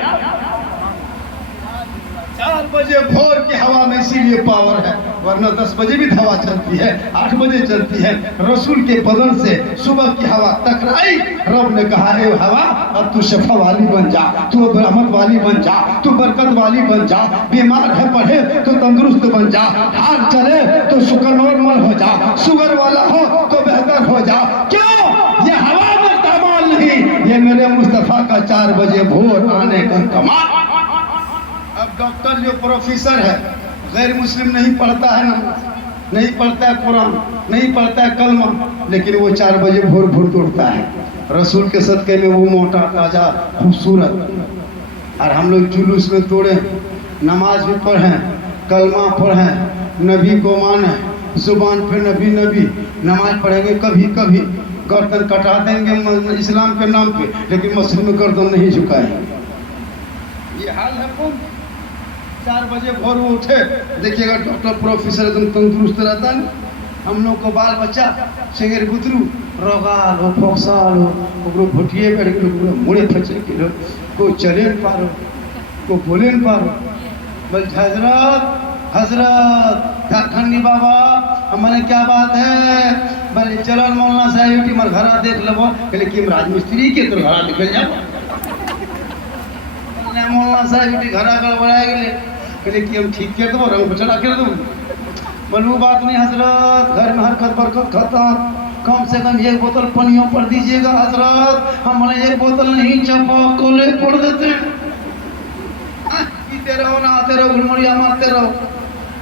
4 बजे भोर की हवा में इसीलिए पावर है, वरना 10 बजे भी हवा चलती है, 8 बजे चलती है। रसूल के बदन से सुबह की हवा टकराई। रब ने कहा ए हवा अब तू शफा वाली बन जा, तू रहमत वाली बन जा, तू बरकत वाली बन जा। बीमार है पढ़े तो तंदुरुस्त बन जा, हाथ चले तो शुक्र नॉर्मल हो जा, शुगर वाला हो तो बेहतर हो जा। क्यों? ये हवा में कमाल नहीं, ये मेरे मुस्तफा का 4 बजे भोर आने का कमाल। अब डॉक्टर जो प्रोफेसर है, गैर मुस्लिम नहीं पढ़ता है ना, नहीं पढ़ता है कुरान, नहीं पढ़ता है कलमा, लेकिन वो 4 बजे भोर भोर तोड़ता है। रसूल के सदके में वो मोटा ताजा खूबसूरत। और हम लोग जुलूस में तोड़े, नमाज भी पढ़ें, कलमा पढ़ें, नबी को माने, जुबान पे नबी नबी, नमाज पढ़ेंगे, कभी कभी गर्दन कटा देंगे इस्लाम के नाम पे, लेकिन मस्जिद में गर्दन नहीं झुकाएंगे। ये हाल है। कौन 4 बजे भोर वो उठे, देखिएगा डॉक्टर प्रोफेसर एकदम तंदुरुस्त रहता है। हम लोग को बाल बच्चा शेर गुतरू रोगाल हो, फोक्साल हो, ओकरो भोटिए बैठ के मुड़े फंसे के कोई चले न पारो, को बोले न पारो। बोल हजरत हजरत झारखंडी बाबा हमारे क्या बात है? बोले चलो मौलाना साहब मर घरा देख लो। कहले कि राजमिस्त्री के तो घरा निकल जाओ। मौलाना साहब घरा गड़बड़ा गए, कहले कि हम ठीक कर दो, रंग बचड़ा कर दो। बोलू बात नहीं हजरत, घर में हरकत बरकत खत्म, कम से कम 1 बोतल पनियों पर दीजिएगा हजरत। हमारे 1 बोतल नहीं चपा कोले पड़ देते, पीते रहो, नहाते रहो, घुलमड़िया मारते रहो।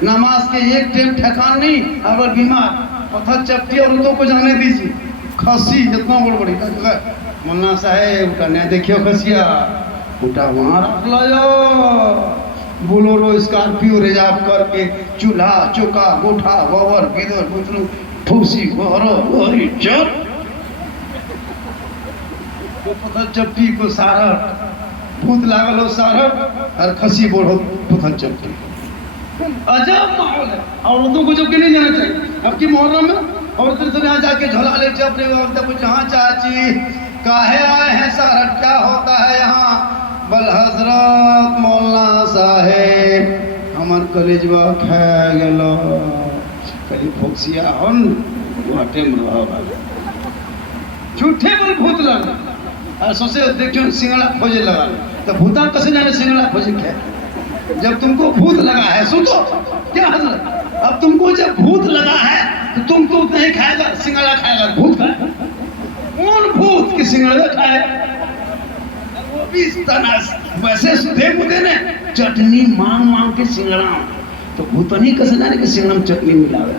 नमाज के एक टाइम ठेकान नहीं। अगर बीमार पत्थर चपटी और उनको को जाने दीजिए। खसी जितना बड़ी मौलाना साहेब उठा नहीं देखियो खसिया उठा वहाँ रख लो। बोलोरो स्कॉर्पियो रिजर्व करके चूल्हा चौका गोठा गोबर गिदर गुजरू ठूसी गोहरो चल पत्थर चपटी को सारा भूत लागल हो सारा और खसी बोलो पत्थर चपटी। अजब माहौल है। औरतों को जब के नहीं जाना चाहिए। अब की मुहर्रम में औरतें तो यहाँ जाके झोला ले जब जहाँ चाची काहे आए हैं सारा, क्या होता है यहाँ? बल हजरत मौलाना साहेब हमार कलेजवा खा गलो, कली फोक्सिया हन वाटे में रहा झूठे बोल भूत लगा। और सोचे देखियो सिंगड़ा खोजे लगा, तो भूता कैसे जाने सिंगड़ा खोजे क्या? जब तुमको भूत लगा है सुनो क्या हजरत, अब तुमको जब भूत लगा है तो तुम तो नहीं खाएगा, सिंगड़ा खाएगा, भूत खाएगा। कौन भूत की सिंगड़ा खाए? वो भी इस तरह वैसे सुधे मुदे ने चटनी मांग मांग के सिंगड़ा, तो भूत नहीं कैसे जाने कि सिंगड़ा में चटनी मिलावे।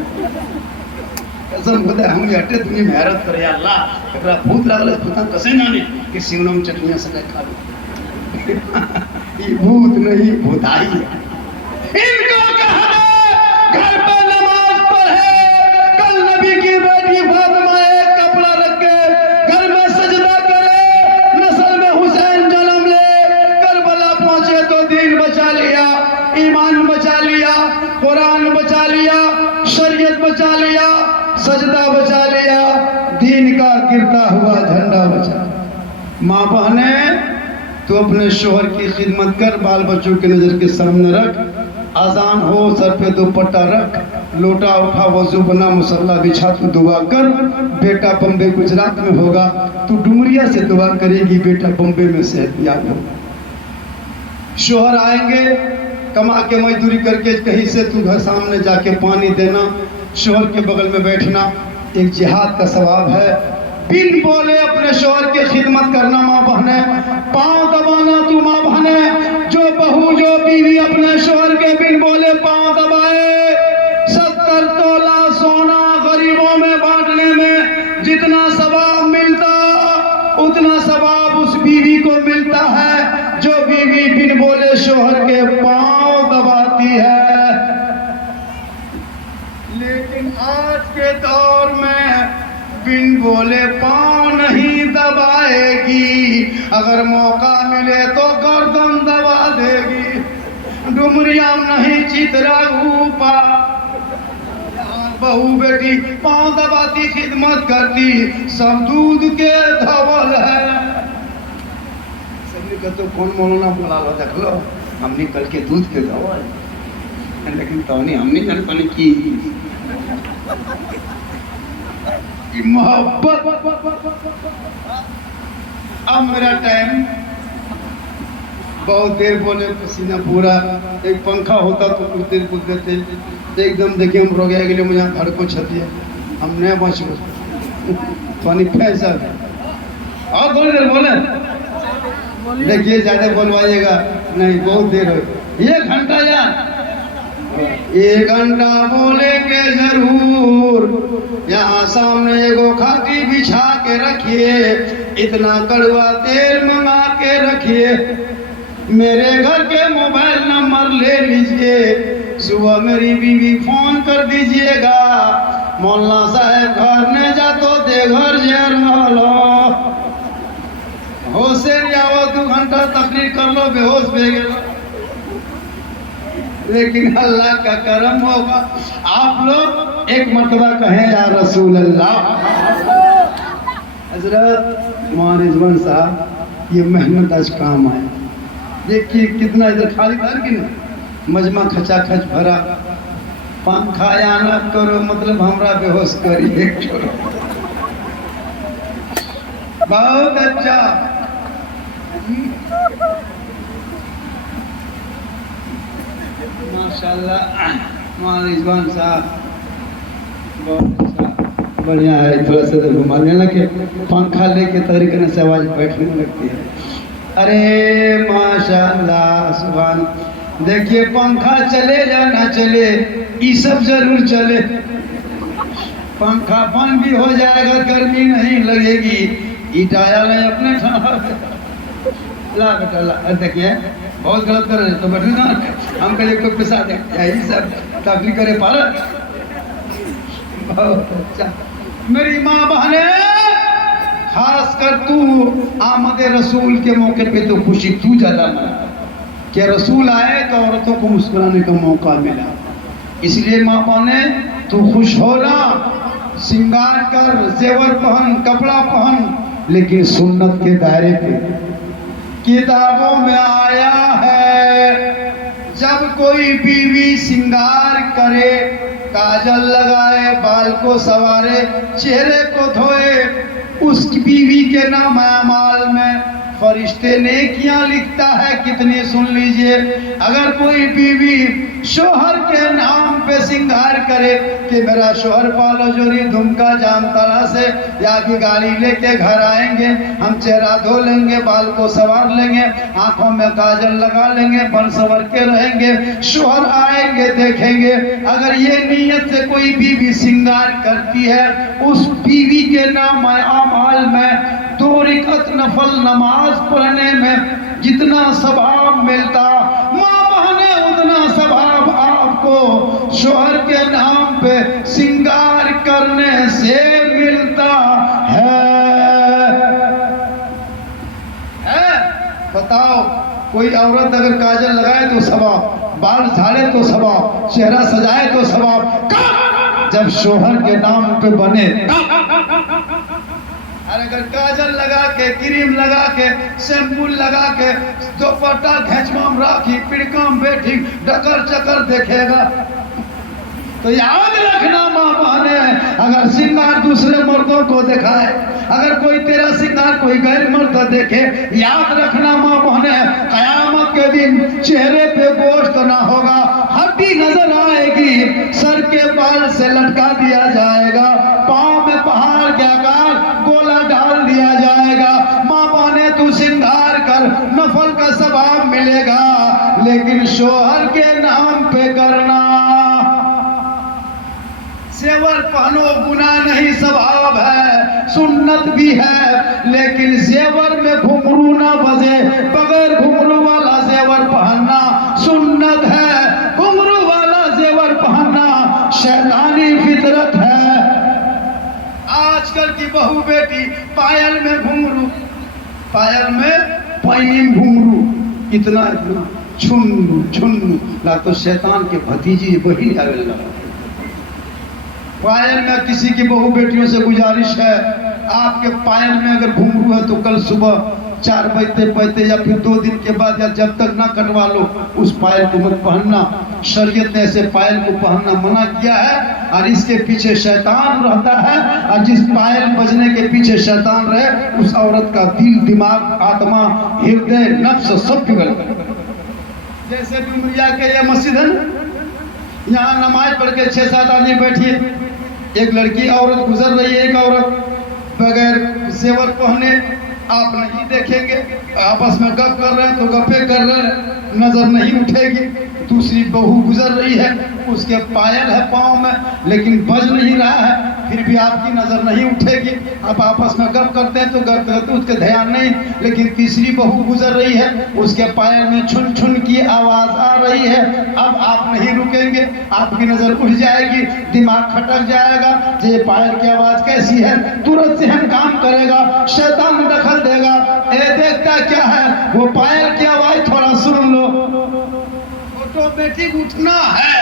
कसम खुदा हम हटे दुनिया में हैरत करे अल्लाह, एकरा भूत लागल भूता कैसे जाने कि सिंगड़ा में चटनियां से खा लो। ये भूत नहीं भूताई है। इनको कहना घर पर नमाज पढ़े, कल नबी की बेटी फातिमा एक कपड़ा रख के घर में सजदा करे, नस्ल में हुसैन जन्म ले, करबला पहुंचे तो दीन बचा लिया, ईमान बचा लिया, कुरान बचा लिया, शरीयत बचा लिया, सजदा बचा लिया, दीन का गिरता हुआ झंडा बचा। माँ बहने तो अपने शोहर की खिदमत कर, बाल बच्चों के नजर के सामने रख, अजान हो सर पे दुपट्टा रख, लोटा उठा वजू बना मुसल्ला बिछा तू दुआ कर। बेटा बम्बे गुजरात में होगा, तू डुमरिया से दुआ करेगी बेटा बम्बे में सेहतयाब हो। शोहर आएंगे कमा के मजदूरी करके कहीं से, तू घर सामने जाके पानी देना, शोहर के बगल में बैठना, एक जिहाद का सवाब है। बिन बोले अपने शोहर की खिदमत करना माँ बहने, पाँव दबाना तू माँ बहने। जो बहू जो बीवी अपने शोहर के बिन बोले पाँव दबाए, 70 तोला सोना गरीबों में बांटने में जितना सवाब मिलता, उतना सवाब उस बीवी को मिलता है जो बीवी बिन बोले शोहर के पाँव दबाती है। लेकिन आज के दौर में बिन बोले पाँव नहीं दबाएगी, अगर मौका मिले तो गर्दन दबा देगी। डुमरिया नहीं चितरा ऊपा, बहू बेटी पाँव दबाती खिदमत करती, सब दूध के धवल है। सबने कहा तो कौन मौलाना बोला लो, देख लो हमने कल के दूध के धवल, लेकिन तो नहीं हमने जान पाने की मोहब्बत। अब मेरा टाइम, बहुत देर बोले पसीना पूरा, एक पंखा होता तो कुछ देर बोल देते, एकदम देखिए हम रो गए मुझे घर को छती है, हम नया बच पानी पैसा। और थोड़ी देर बोले, देखिए ज्यादा बोलवाइएगा नहीं, बहुत देर हो, 1 घंटा यार, 1 घंटा बोलेंगे जरूर। यहाँ सामने एगो खाटी बिछा के रखिए, इतना कड़वा तेल मंगा के रखिए, मेरे घर के मोबाइल नंबर ले लीजिए, सुबह मेरी बीवी फोन कर दीजिएगा, मौलाना साहब घर ने जा तो दे घर जेर लो, होशे जाओ 2 घंटा तकरीर कर लो, बेहोश भे गए। लेकिन अल्लाह का करम होगा, आप लोग एक मर्तबा कहें या रसूल अल्लाह। हजरत मौलाना रिजवान साहब, ये मेहनत आज काम आए, देखिए कितना इधर खाली घर की ना, मजमा खचा खच भरा, पंखा आना करो मतलब हमरा बेहोश करिए करो। बहुत अच्छा, माशाल्लाह मौलाना रिजवान साहब बहुत अच्छा, बढ़िया है। थोड़ा सा घुमाने लगे, पंखा लेके तरीके से आवाज बैठने लगती है। अरे माशाल्लाह सुभान। देखिए पंखा चले या ना चले, ये सब जरूर चले, पंखा बंद भी हो जाएगा, गर्मी नहीं लगेगी, इटाया नहीं अपने ला बेटा ला। देखिए बहुत गलत कर रहे तो बैठे ना, हम कहे कोई पैसा दे, यही सब तकलीफ करे पार। बहुत अच्छा मेरी माँ बहने, खास कर तू आमद रसूल के मौके पे तो खुशी तू ज्यादा मना, कि रसूल आए तो औरतों को मुस्कुराने का मौका मिला, इसलिए माँ बहने तू खुश होना, श्रृंगार कर, जेवर पहन, कपड़ा पहन, लेकिन सुन्नत के दायरे पे। किताबों में आया है जब कोई बीवी श्रृंगार करे, काजल लगाए, बाल को सवारे, चेहरे को धोए, उस बीवी के नाम अमाल में फरिश्ते नेकियां लिखता है कितनी, सुन लीजिए। अगर कोई बीवी शोहर के नाम पे श्रृंगार करे कि मेरा शोहर पालो जोरी धुमका जामताड़ा से या की गाड़ी लेके घर आएंगे, हम चेहरा धो लेंगे, बाल को सवार लेंगे, आंखों में काजल लगा लेंगे, बन सवर के रहेंगे, शोहर आएंगे देखेंगे। अगर ये नीयत से कोई बीवी श्रृंगार करती है, उस बीवी के नाम अमाल में 2 रकात नफल नमाज पढ़ने में जितना सवाब मिलता, माँ बहने उतना सवाब आपको शोहर के नाम पे श्रृंगार करने से मिलता है। बताओ, कोई औरत अगर काजल लगाए तो सवाब, बाल झाड़े तो सवाब, चेहरा सजाए तो सवाब, जब शोहर के नाम पे बने। और अगर काजल लगा के, क्रीम लगा के, शैम्पू लगा के, दुपट्टा घेचमाम राखी, पिड़काम बैठी डकर चकर देखेगा तो याद रखना माँ बहने, अगर सिंगार दूसरे मर्दों को दिखाए, अगर कोई तेरा सिंगार कोई गैर मर्द देखे, याद रखना माँ बहने, कयामत के दिन चेहरे पे गोश्त ना होगा, हड्डी नजर आएगी, सर के बाल से लटका दिया जाएगा, पाँव में पहाड़ के आकार गोला डाल दिया जाएगा। माँ बहने तू सिंगार कर, नफल का सवाब मिलेगा, लेकिन शोहर के नाम पे करना। जेवर पहनो गुनाह नहीं, स्वभाव है, सुन्नत भी है, लेकिन जेवर में घुंघरू ना बजे, बगैर घुंघरू वाला जेवर पहनना सुन्नत है। घुंघरू वाला जेवर पहनना शैतानी फितरत है। आजकल की बहू बेटी पायल में घुंघरू, पायल में पैनी में घुंघरू, इतना इतना छुन्नू छुन्नू ला तो शैतान के भतीजी वही आवेला। पायल में किसी की बहू बेटियों से गुजारिश है, आपके पायल में अगर घुंघरू है तो कल सुबह 4 बजते बजते या फिर 2 दिन के बाद या जब तक ना कटवा लो उस पायल को मत पहनना। शरीयत ने ऐसे पायल को पहनना मना किया है और इसके पीछे शैतान रहता है, और जिस पायल बजने के पीछे शैतान रहे उस औरत का दिल, दिमाग, आत्मा, हृदय, नफ्स सब बिगड़ गए। जैसे डुमरिया के ये मस्जिद है, यहाँ नमाज पढ़ के 6-7 आदमी बैठिए, एक लड़की औरत गुजर रही है, एक औरत बगैर जेवर पहने, आप नहीं देखेंगे, आपस में गप कर रहे हैं तो गप्पे कर रहे हैं, नजर नहीं उठेगी। दूसरी बहू गुजर रही है, उसके पायल है पाँव में लेकिन बज नहीं रहा है, फिर भी आपकी नजर नहीं उठेगी। आप आपस में गप करते हैं तो गप करते उसके ध्यान नहीं, लेकिन तीसरी बहू गुजर रही है, उसके पायल में छुन छुन की आवाज आ रही है, अब आप नहीं रुकेंगे, आपकी नजर उठ जाएगी, दिमाग खटक जाएगा, ये पायल की आवाज कैसी है, तुरंत से हम काम करेगा, शैतान दखल देगा, ये देखता क्या है, वो पायल की आवाज थोड़ा सुन लो, ऑटोमेटिक उठना है।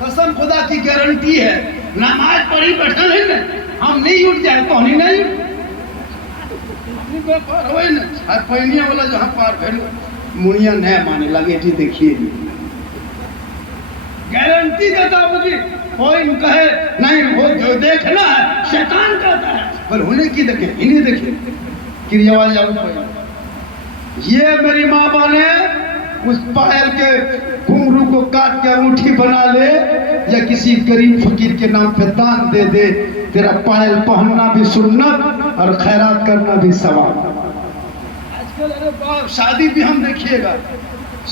कसम खुदा की गारंटी है, नमाज पढ़ी बैठा नहीं ना, हम नहीं उठ जाए तो नहीं नहीं पार हो ना, पैनिया वाला जहाँ पार भेल मुनिया नहीं माने लगे थी। देखिए गारंटी देता हूँ जी, कोई कहे नहीं वो जो देखना है शैतान कहता है, पर होने की देखे इन्हें देखे क्रियावाज ये मेरी माँ बने उस पायल के घुंघरू को काट के अंगूठी बना ले या किसी गरीब फकीर के नाम पे दान दे दे, तेरा पायल पहनना भी सुन्नत और खैरात करना भी सवाब। आजकल अरे बाप शादी भी हम देखिएगा,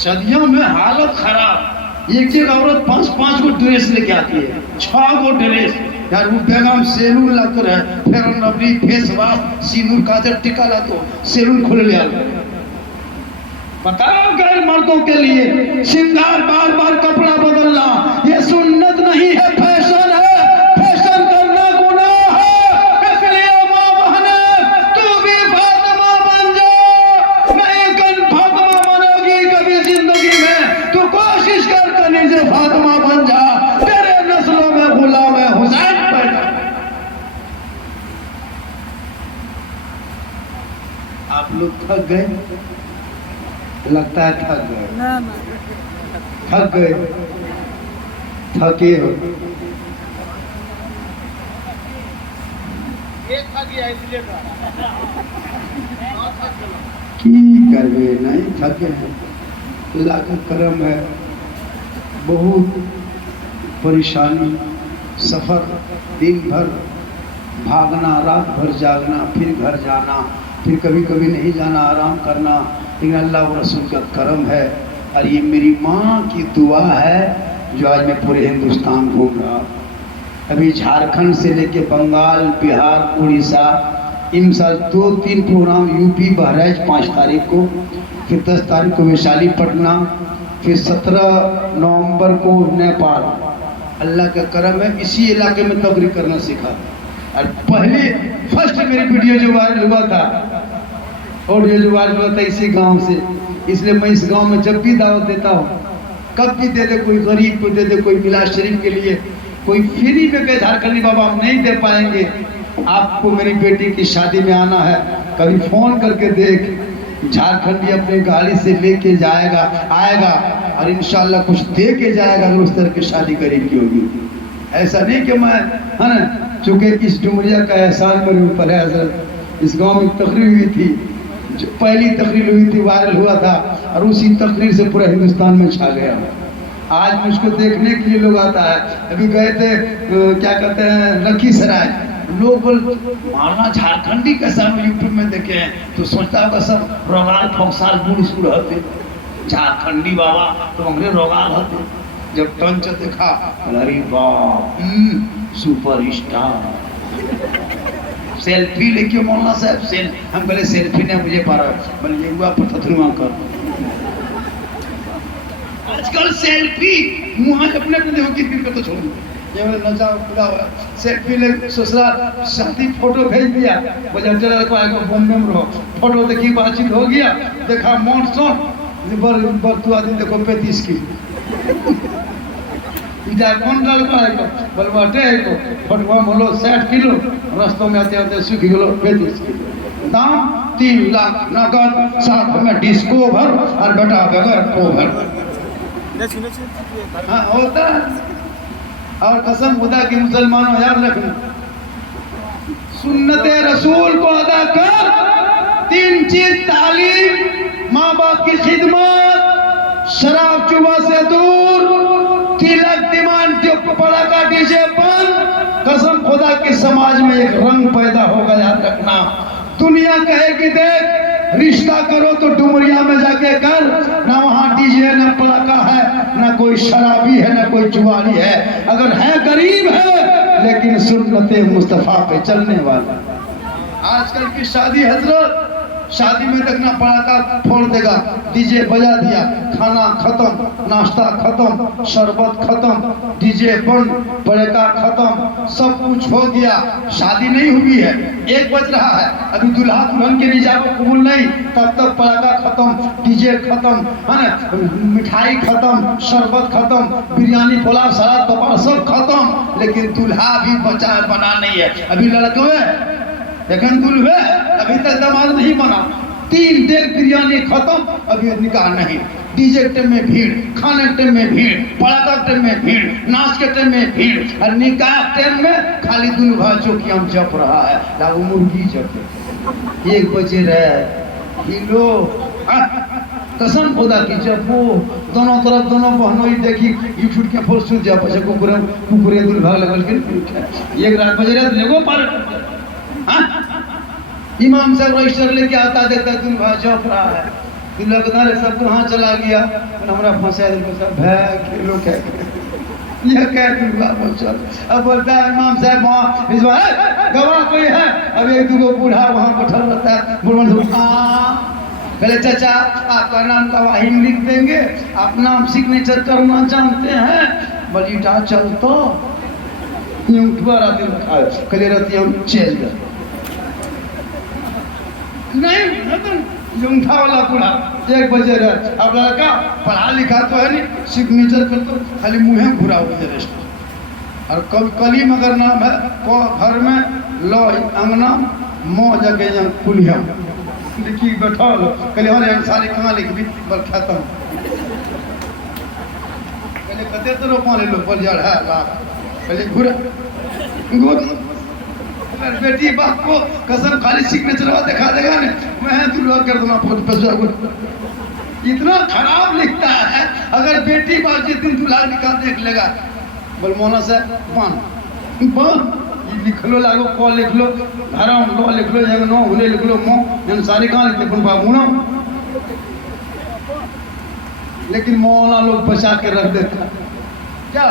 शादियों में हालत खराब, एक औरत 5-5 गो ड्रेस लेके आती है, 6 गो ड्रेस यार, वो बेगम सेलून लाकर है, फिर नबरी फेस वाश सिंदूर काजल टिका ला तो सेलून खोल लिया। बताओ गैर मर्दों के लिए श्रृंगार बार बार कपड़ा बदलना ये सुन्नत नहीं है, फैशन है, फैशन करना गुनाह है। इसलिए माँ बहने तू भी फातिमा बन जा, नहीं कल फातिमा बनोगी कभी जिंदगी में, तू कोशिश कर कहीं से फातिमा बन जा, तेरे नस्लों में गुलाम हुसैन पैदा। आप लोग थक गए, लगता है थक गए, थक गए, थके हो, की करवे नहीं थके हैं, अल्लाह का करम है। बहुत परेशानी, सफर, दिन भर भागना, रात भर जागना, फिर घर जाना, फिर कभी कभी नहीं जाना, आराम करना, लेकिन अल्लाह और रसूल का करम है। और ये मेरी माँ की दुआ है जो आज मैं पूरे हिंदुस्तान घूम रहा। अभी झारखंड से लेके बंगाल, बिहार, उड़ीसा, इन साल 2-3 प्रोग्राम यूपी, बहराइच 5 तारीख को, फिर 10 तारीख को वैशाली पटना, फिर 17 नवंबर को नेपाल। अल्लाह का करम है, इसी इलाके में तकरीर करना सीखा। और पहले फर्स्ट मेरी वीडियो जो वायरल हुआ था, ऑडियो जो वायरल हुआ था इसी गांव से, इसलिए मैं इस गांव में जब भी दावत देता हूँ, कब भी दे दे, कोई गरीब को दे दे, कोई मिलाद शरीफ के लिए, कोई फ्री में कहे झारखंडी बाबा हम नहीं दे पाएंगे, आपको मेरी बेटी की शादी में आना है, कभी फोन करके देख, झारखंडी अपनी गाड़ी से लेके जाएगा आएगा और इंशाल्लाह कुछ दे के जाएगा अगर उस तरह की शादी करेगी होगी। ऐसा नहीं कि मैं, है ना, चूंकि इस डुमरिया का एहसान मेरे ऊपर है हजरत। इस गांव में तकरीर हुई थी, जो पहली तकरीर हुई थी वायरल हुआ था और उसी तकरीर से पूरा हिंदुस्तान में छा गया। आज मुझको देखने के लिए लोग आता है। अभी गए थे क्या कहते हैं लखीसराय, लोग मारना झारखंडी कैसा हम यूट्यूब में देखे हैं तो सोचता होगा सब रोगाल फोकसाल बूढ़ स्कूल होते झारखंडी बाबा तो हमरे रोगाल होते। जब टंच देखा अरे बाप सुपर स्टार, सेल्फी लेके मौलाना साहब हम बोले सेल्फी नहीं मुझे पा रहा, बोले ये हुआ पथरुआ कर आजकल सेल्फी मुँह अपने अपने देखो किस तो छोड़ो नचा खुला हुआ सेल्फी ले ससुराल शादी फोटो भेज दिया, बोले चलो बॉम्बे में रहो, फोटो देखी बातचीत हो गया, देखा मॉनसून बर्तु आदमी देखो 35 की इधर कौन डाल पाएगा बलवाटे को फटवा मोलो 60 किलो, रास्तों में आते आते सूख किलो 35 किलो, दाम 3 लाख नगद, साथ में डिस्को भर और बेटा बगैर कोभर। हाँ होता है। और कसम खुदा की मुसलमानों याद रखना, सुन्नते रसूल को अदा कर, 3 चीज तालीम, माँ बाप की खिदमत, शराब जुआ से दूर, तिलक दिमान पड़ा का डीजे बंद। कसम खुदा के समाज में एक रंग पैदा होगा, याद रखना। दुनिया कहेगी देख रिश्ता करो तो डुमरिया में जाके कर, ना वहाँ डीजे ना पड़ाका है, ना कोई शराबी है, ना कोई जुआरी है, अगर है गरीब है लेकिन सुन्नते मुस्तफा पे चलने वाला। आजकल की शादी हजरत, शादी में देखना पड़ाका फोड़ देगा, डीजे बजा दिया, खाना खत्म, नाश्ता खत्म, शरबत खत्म, डीजे बंद, पड़ाका खत्म, सब कुछ हो गया, शादी नहीं हुई है, 1 बज रहा है, अभी दूल्हा दुल्हन के निजाब कबूल नहीं, तब तक पड़ाका खत्म, डीजे खत्म, है ना, मिठाई खत्म, शरबत खत्म, बिरयानी पुलाव सलाद पापड़ सब खत्म, लेकिन दूल्हा भी बना नहीं है। अभी लड़के लेकिन दुल्हे अभी तक दामाद नहीं बना, 3 डेग बिरयानी खत्म, अभी निकाह नहीं, डीजे के टाइम में भीड़, खाने के टाइम में भीड़, पड़ाका के टाइम में भीड़, नाच के टाइम में भीड़, और निकाह टाइम में खाली दुल्हा चौकियां जप रहा है, लागू मुर्गी जप 1 बजे रहे हिलो। कसम खुदा की जब वो दोनों तरफ दोनों बहनों ही देखी यूट्यूब के फोर सुन जा पछे कुकुरे दुल्हा लगल के 1 रात बजे रात लेगो पर इमाम साहब रजिस्टर लेके आता देखता दुल्हा जप रहा है, दुल्हा के नारे सब कहाँ चला गया, हमारा फंसा दिल सब खेलो ये कह दुल्हा चल। अब बोलता है इमाम साहब वहाँ इस बार गवाह कोई है, अब 1-2 बूढ़ा वहाँ बैठा रहता है, बोले चाचा आपका नाम गवाही लिख देंगे, आप नाम सिग्नेचर करना जानते हैं, बलीटा चल तो कले रहती हम चल गए नहीं जुंठा वाला बूढ़ा 1 बजे रहे। अब लड़का पढ़ा लिखा तो है नहीं, सिग्नेचर कर तो खाली मुँह घुरा हुआ रेस्ट। और कली मगर नाम है घर में लो अंगना मोह जगह यहाँ कुलिया लिखी बैठा लो, कल हमारे सारी कहाँ लिख भी बल खाता हूँ पहले कते तो रोपा ले लो बल जड़ है पहले घुरा बेटी बाप को कसम खाली सिग्नेचर दिखा देगा ना, मैं दुल्हा कर दूंगा फोटो। इतना खराब लिखता है, अगर बेटी बाप जिस दिन दुल्हा निकाल देख लेगा बोल मोना से लिख लो लागो क लिख लो घर लो लिख लो जग नो हुले लिख लो मो सारी कहाँ लिखते कौन बाबू ना, लेकिन मौला लोग बचा के रख देता क्या।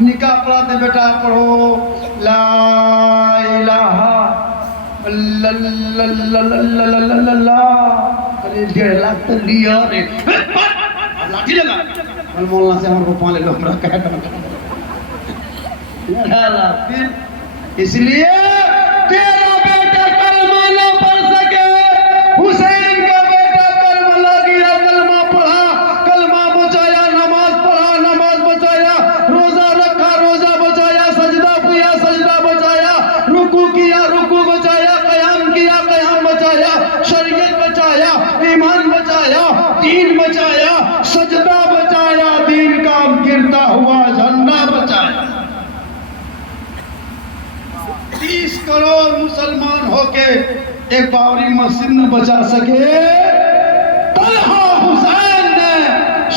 निकाह पढ़ाते बेटा पढ़ो ला इलाहा अरे 1.5 लाख तो लिया रे लाठी लगा मौलाना से हमको 5 ले लो हमरा कह इसलिए तेरा बेटा कलमा ना पढ़ सके, हुसैन का बेटा कलमा ला गया, कलमा पढ़ा, कलमा बचाया, नमाज पढ़ा, नमाज बचाया, रोजा रखा, रोजा बचाया, करोड़ मुसलमान होके एक बाबरी मस्जिद न बचा सके, तलहा हुसैन ने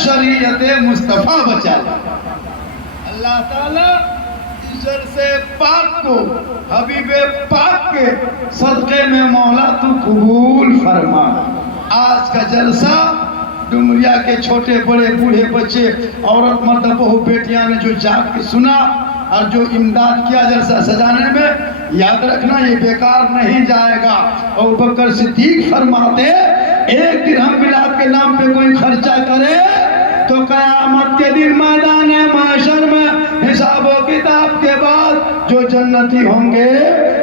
शरीयत मुस्तफा बचा ली। अल्लाह ताला इस जलसे पाक को हबीबे पाक के सदक़े में मौला तू कबूल फरमा। आज का जलसा डुमरिया के छोटे बड़े बूढ़े बच्चे औरत मर्द बहू बेटियां ने जो जाग के सुना और जो इमदाद किया जलसा सजाने में, याद रखना ये बेकार नहीं जाएगा। और बकर सिद्दीक फरमाते एक दिरहम मिलाद के नाम पे कोई खर्चा करे तो कयामत के दिन मैदान महशर में हिसाब व किताब के बाद जो जन्नती होंगे,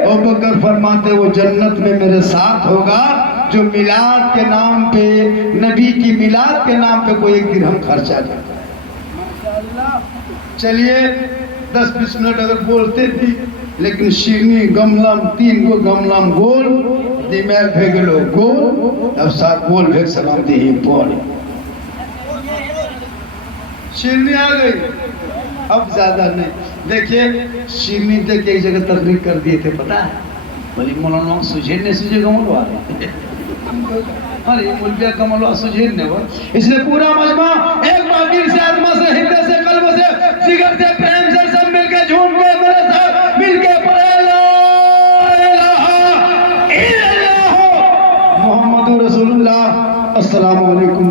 और बकर फरमाते वो जन्नत में मेरे साथ होगा जो मिलाद के नाम पे, नबी की मिलाद के नाम पे कोई एक दिरहम खर्चा करता है। चलिए 10-20 मिनट अगर बोलते थी, लेकिन शिरनी गमलम 3 गो गमलम गोल दिमाग भेगलो गोल, अब साथ गोल भेग सलाम दी ही बोल शिरनी आ गई। अब ज्यादा नहीं, देखिए शिरनी देख एक जगह तकरीर कर दिए थे, पता है बोली मौलाना सुझेर ने सुझे गमलवा अरे मुल्बिया कमलवा सुझेर ने वो, इसलिए पूरा मजमा एक बार दिल से, आत्मा से, हृदय से, कल्ब से, जिगर से, प्रेम से सब मिलके झूम के मेरे साथ मिलके पढ़े ला इलाहा इल्लल्लाह मुहम्मदुर रसूलुल्लाह। अस्सलामु अलैकुम।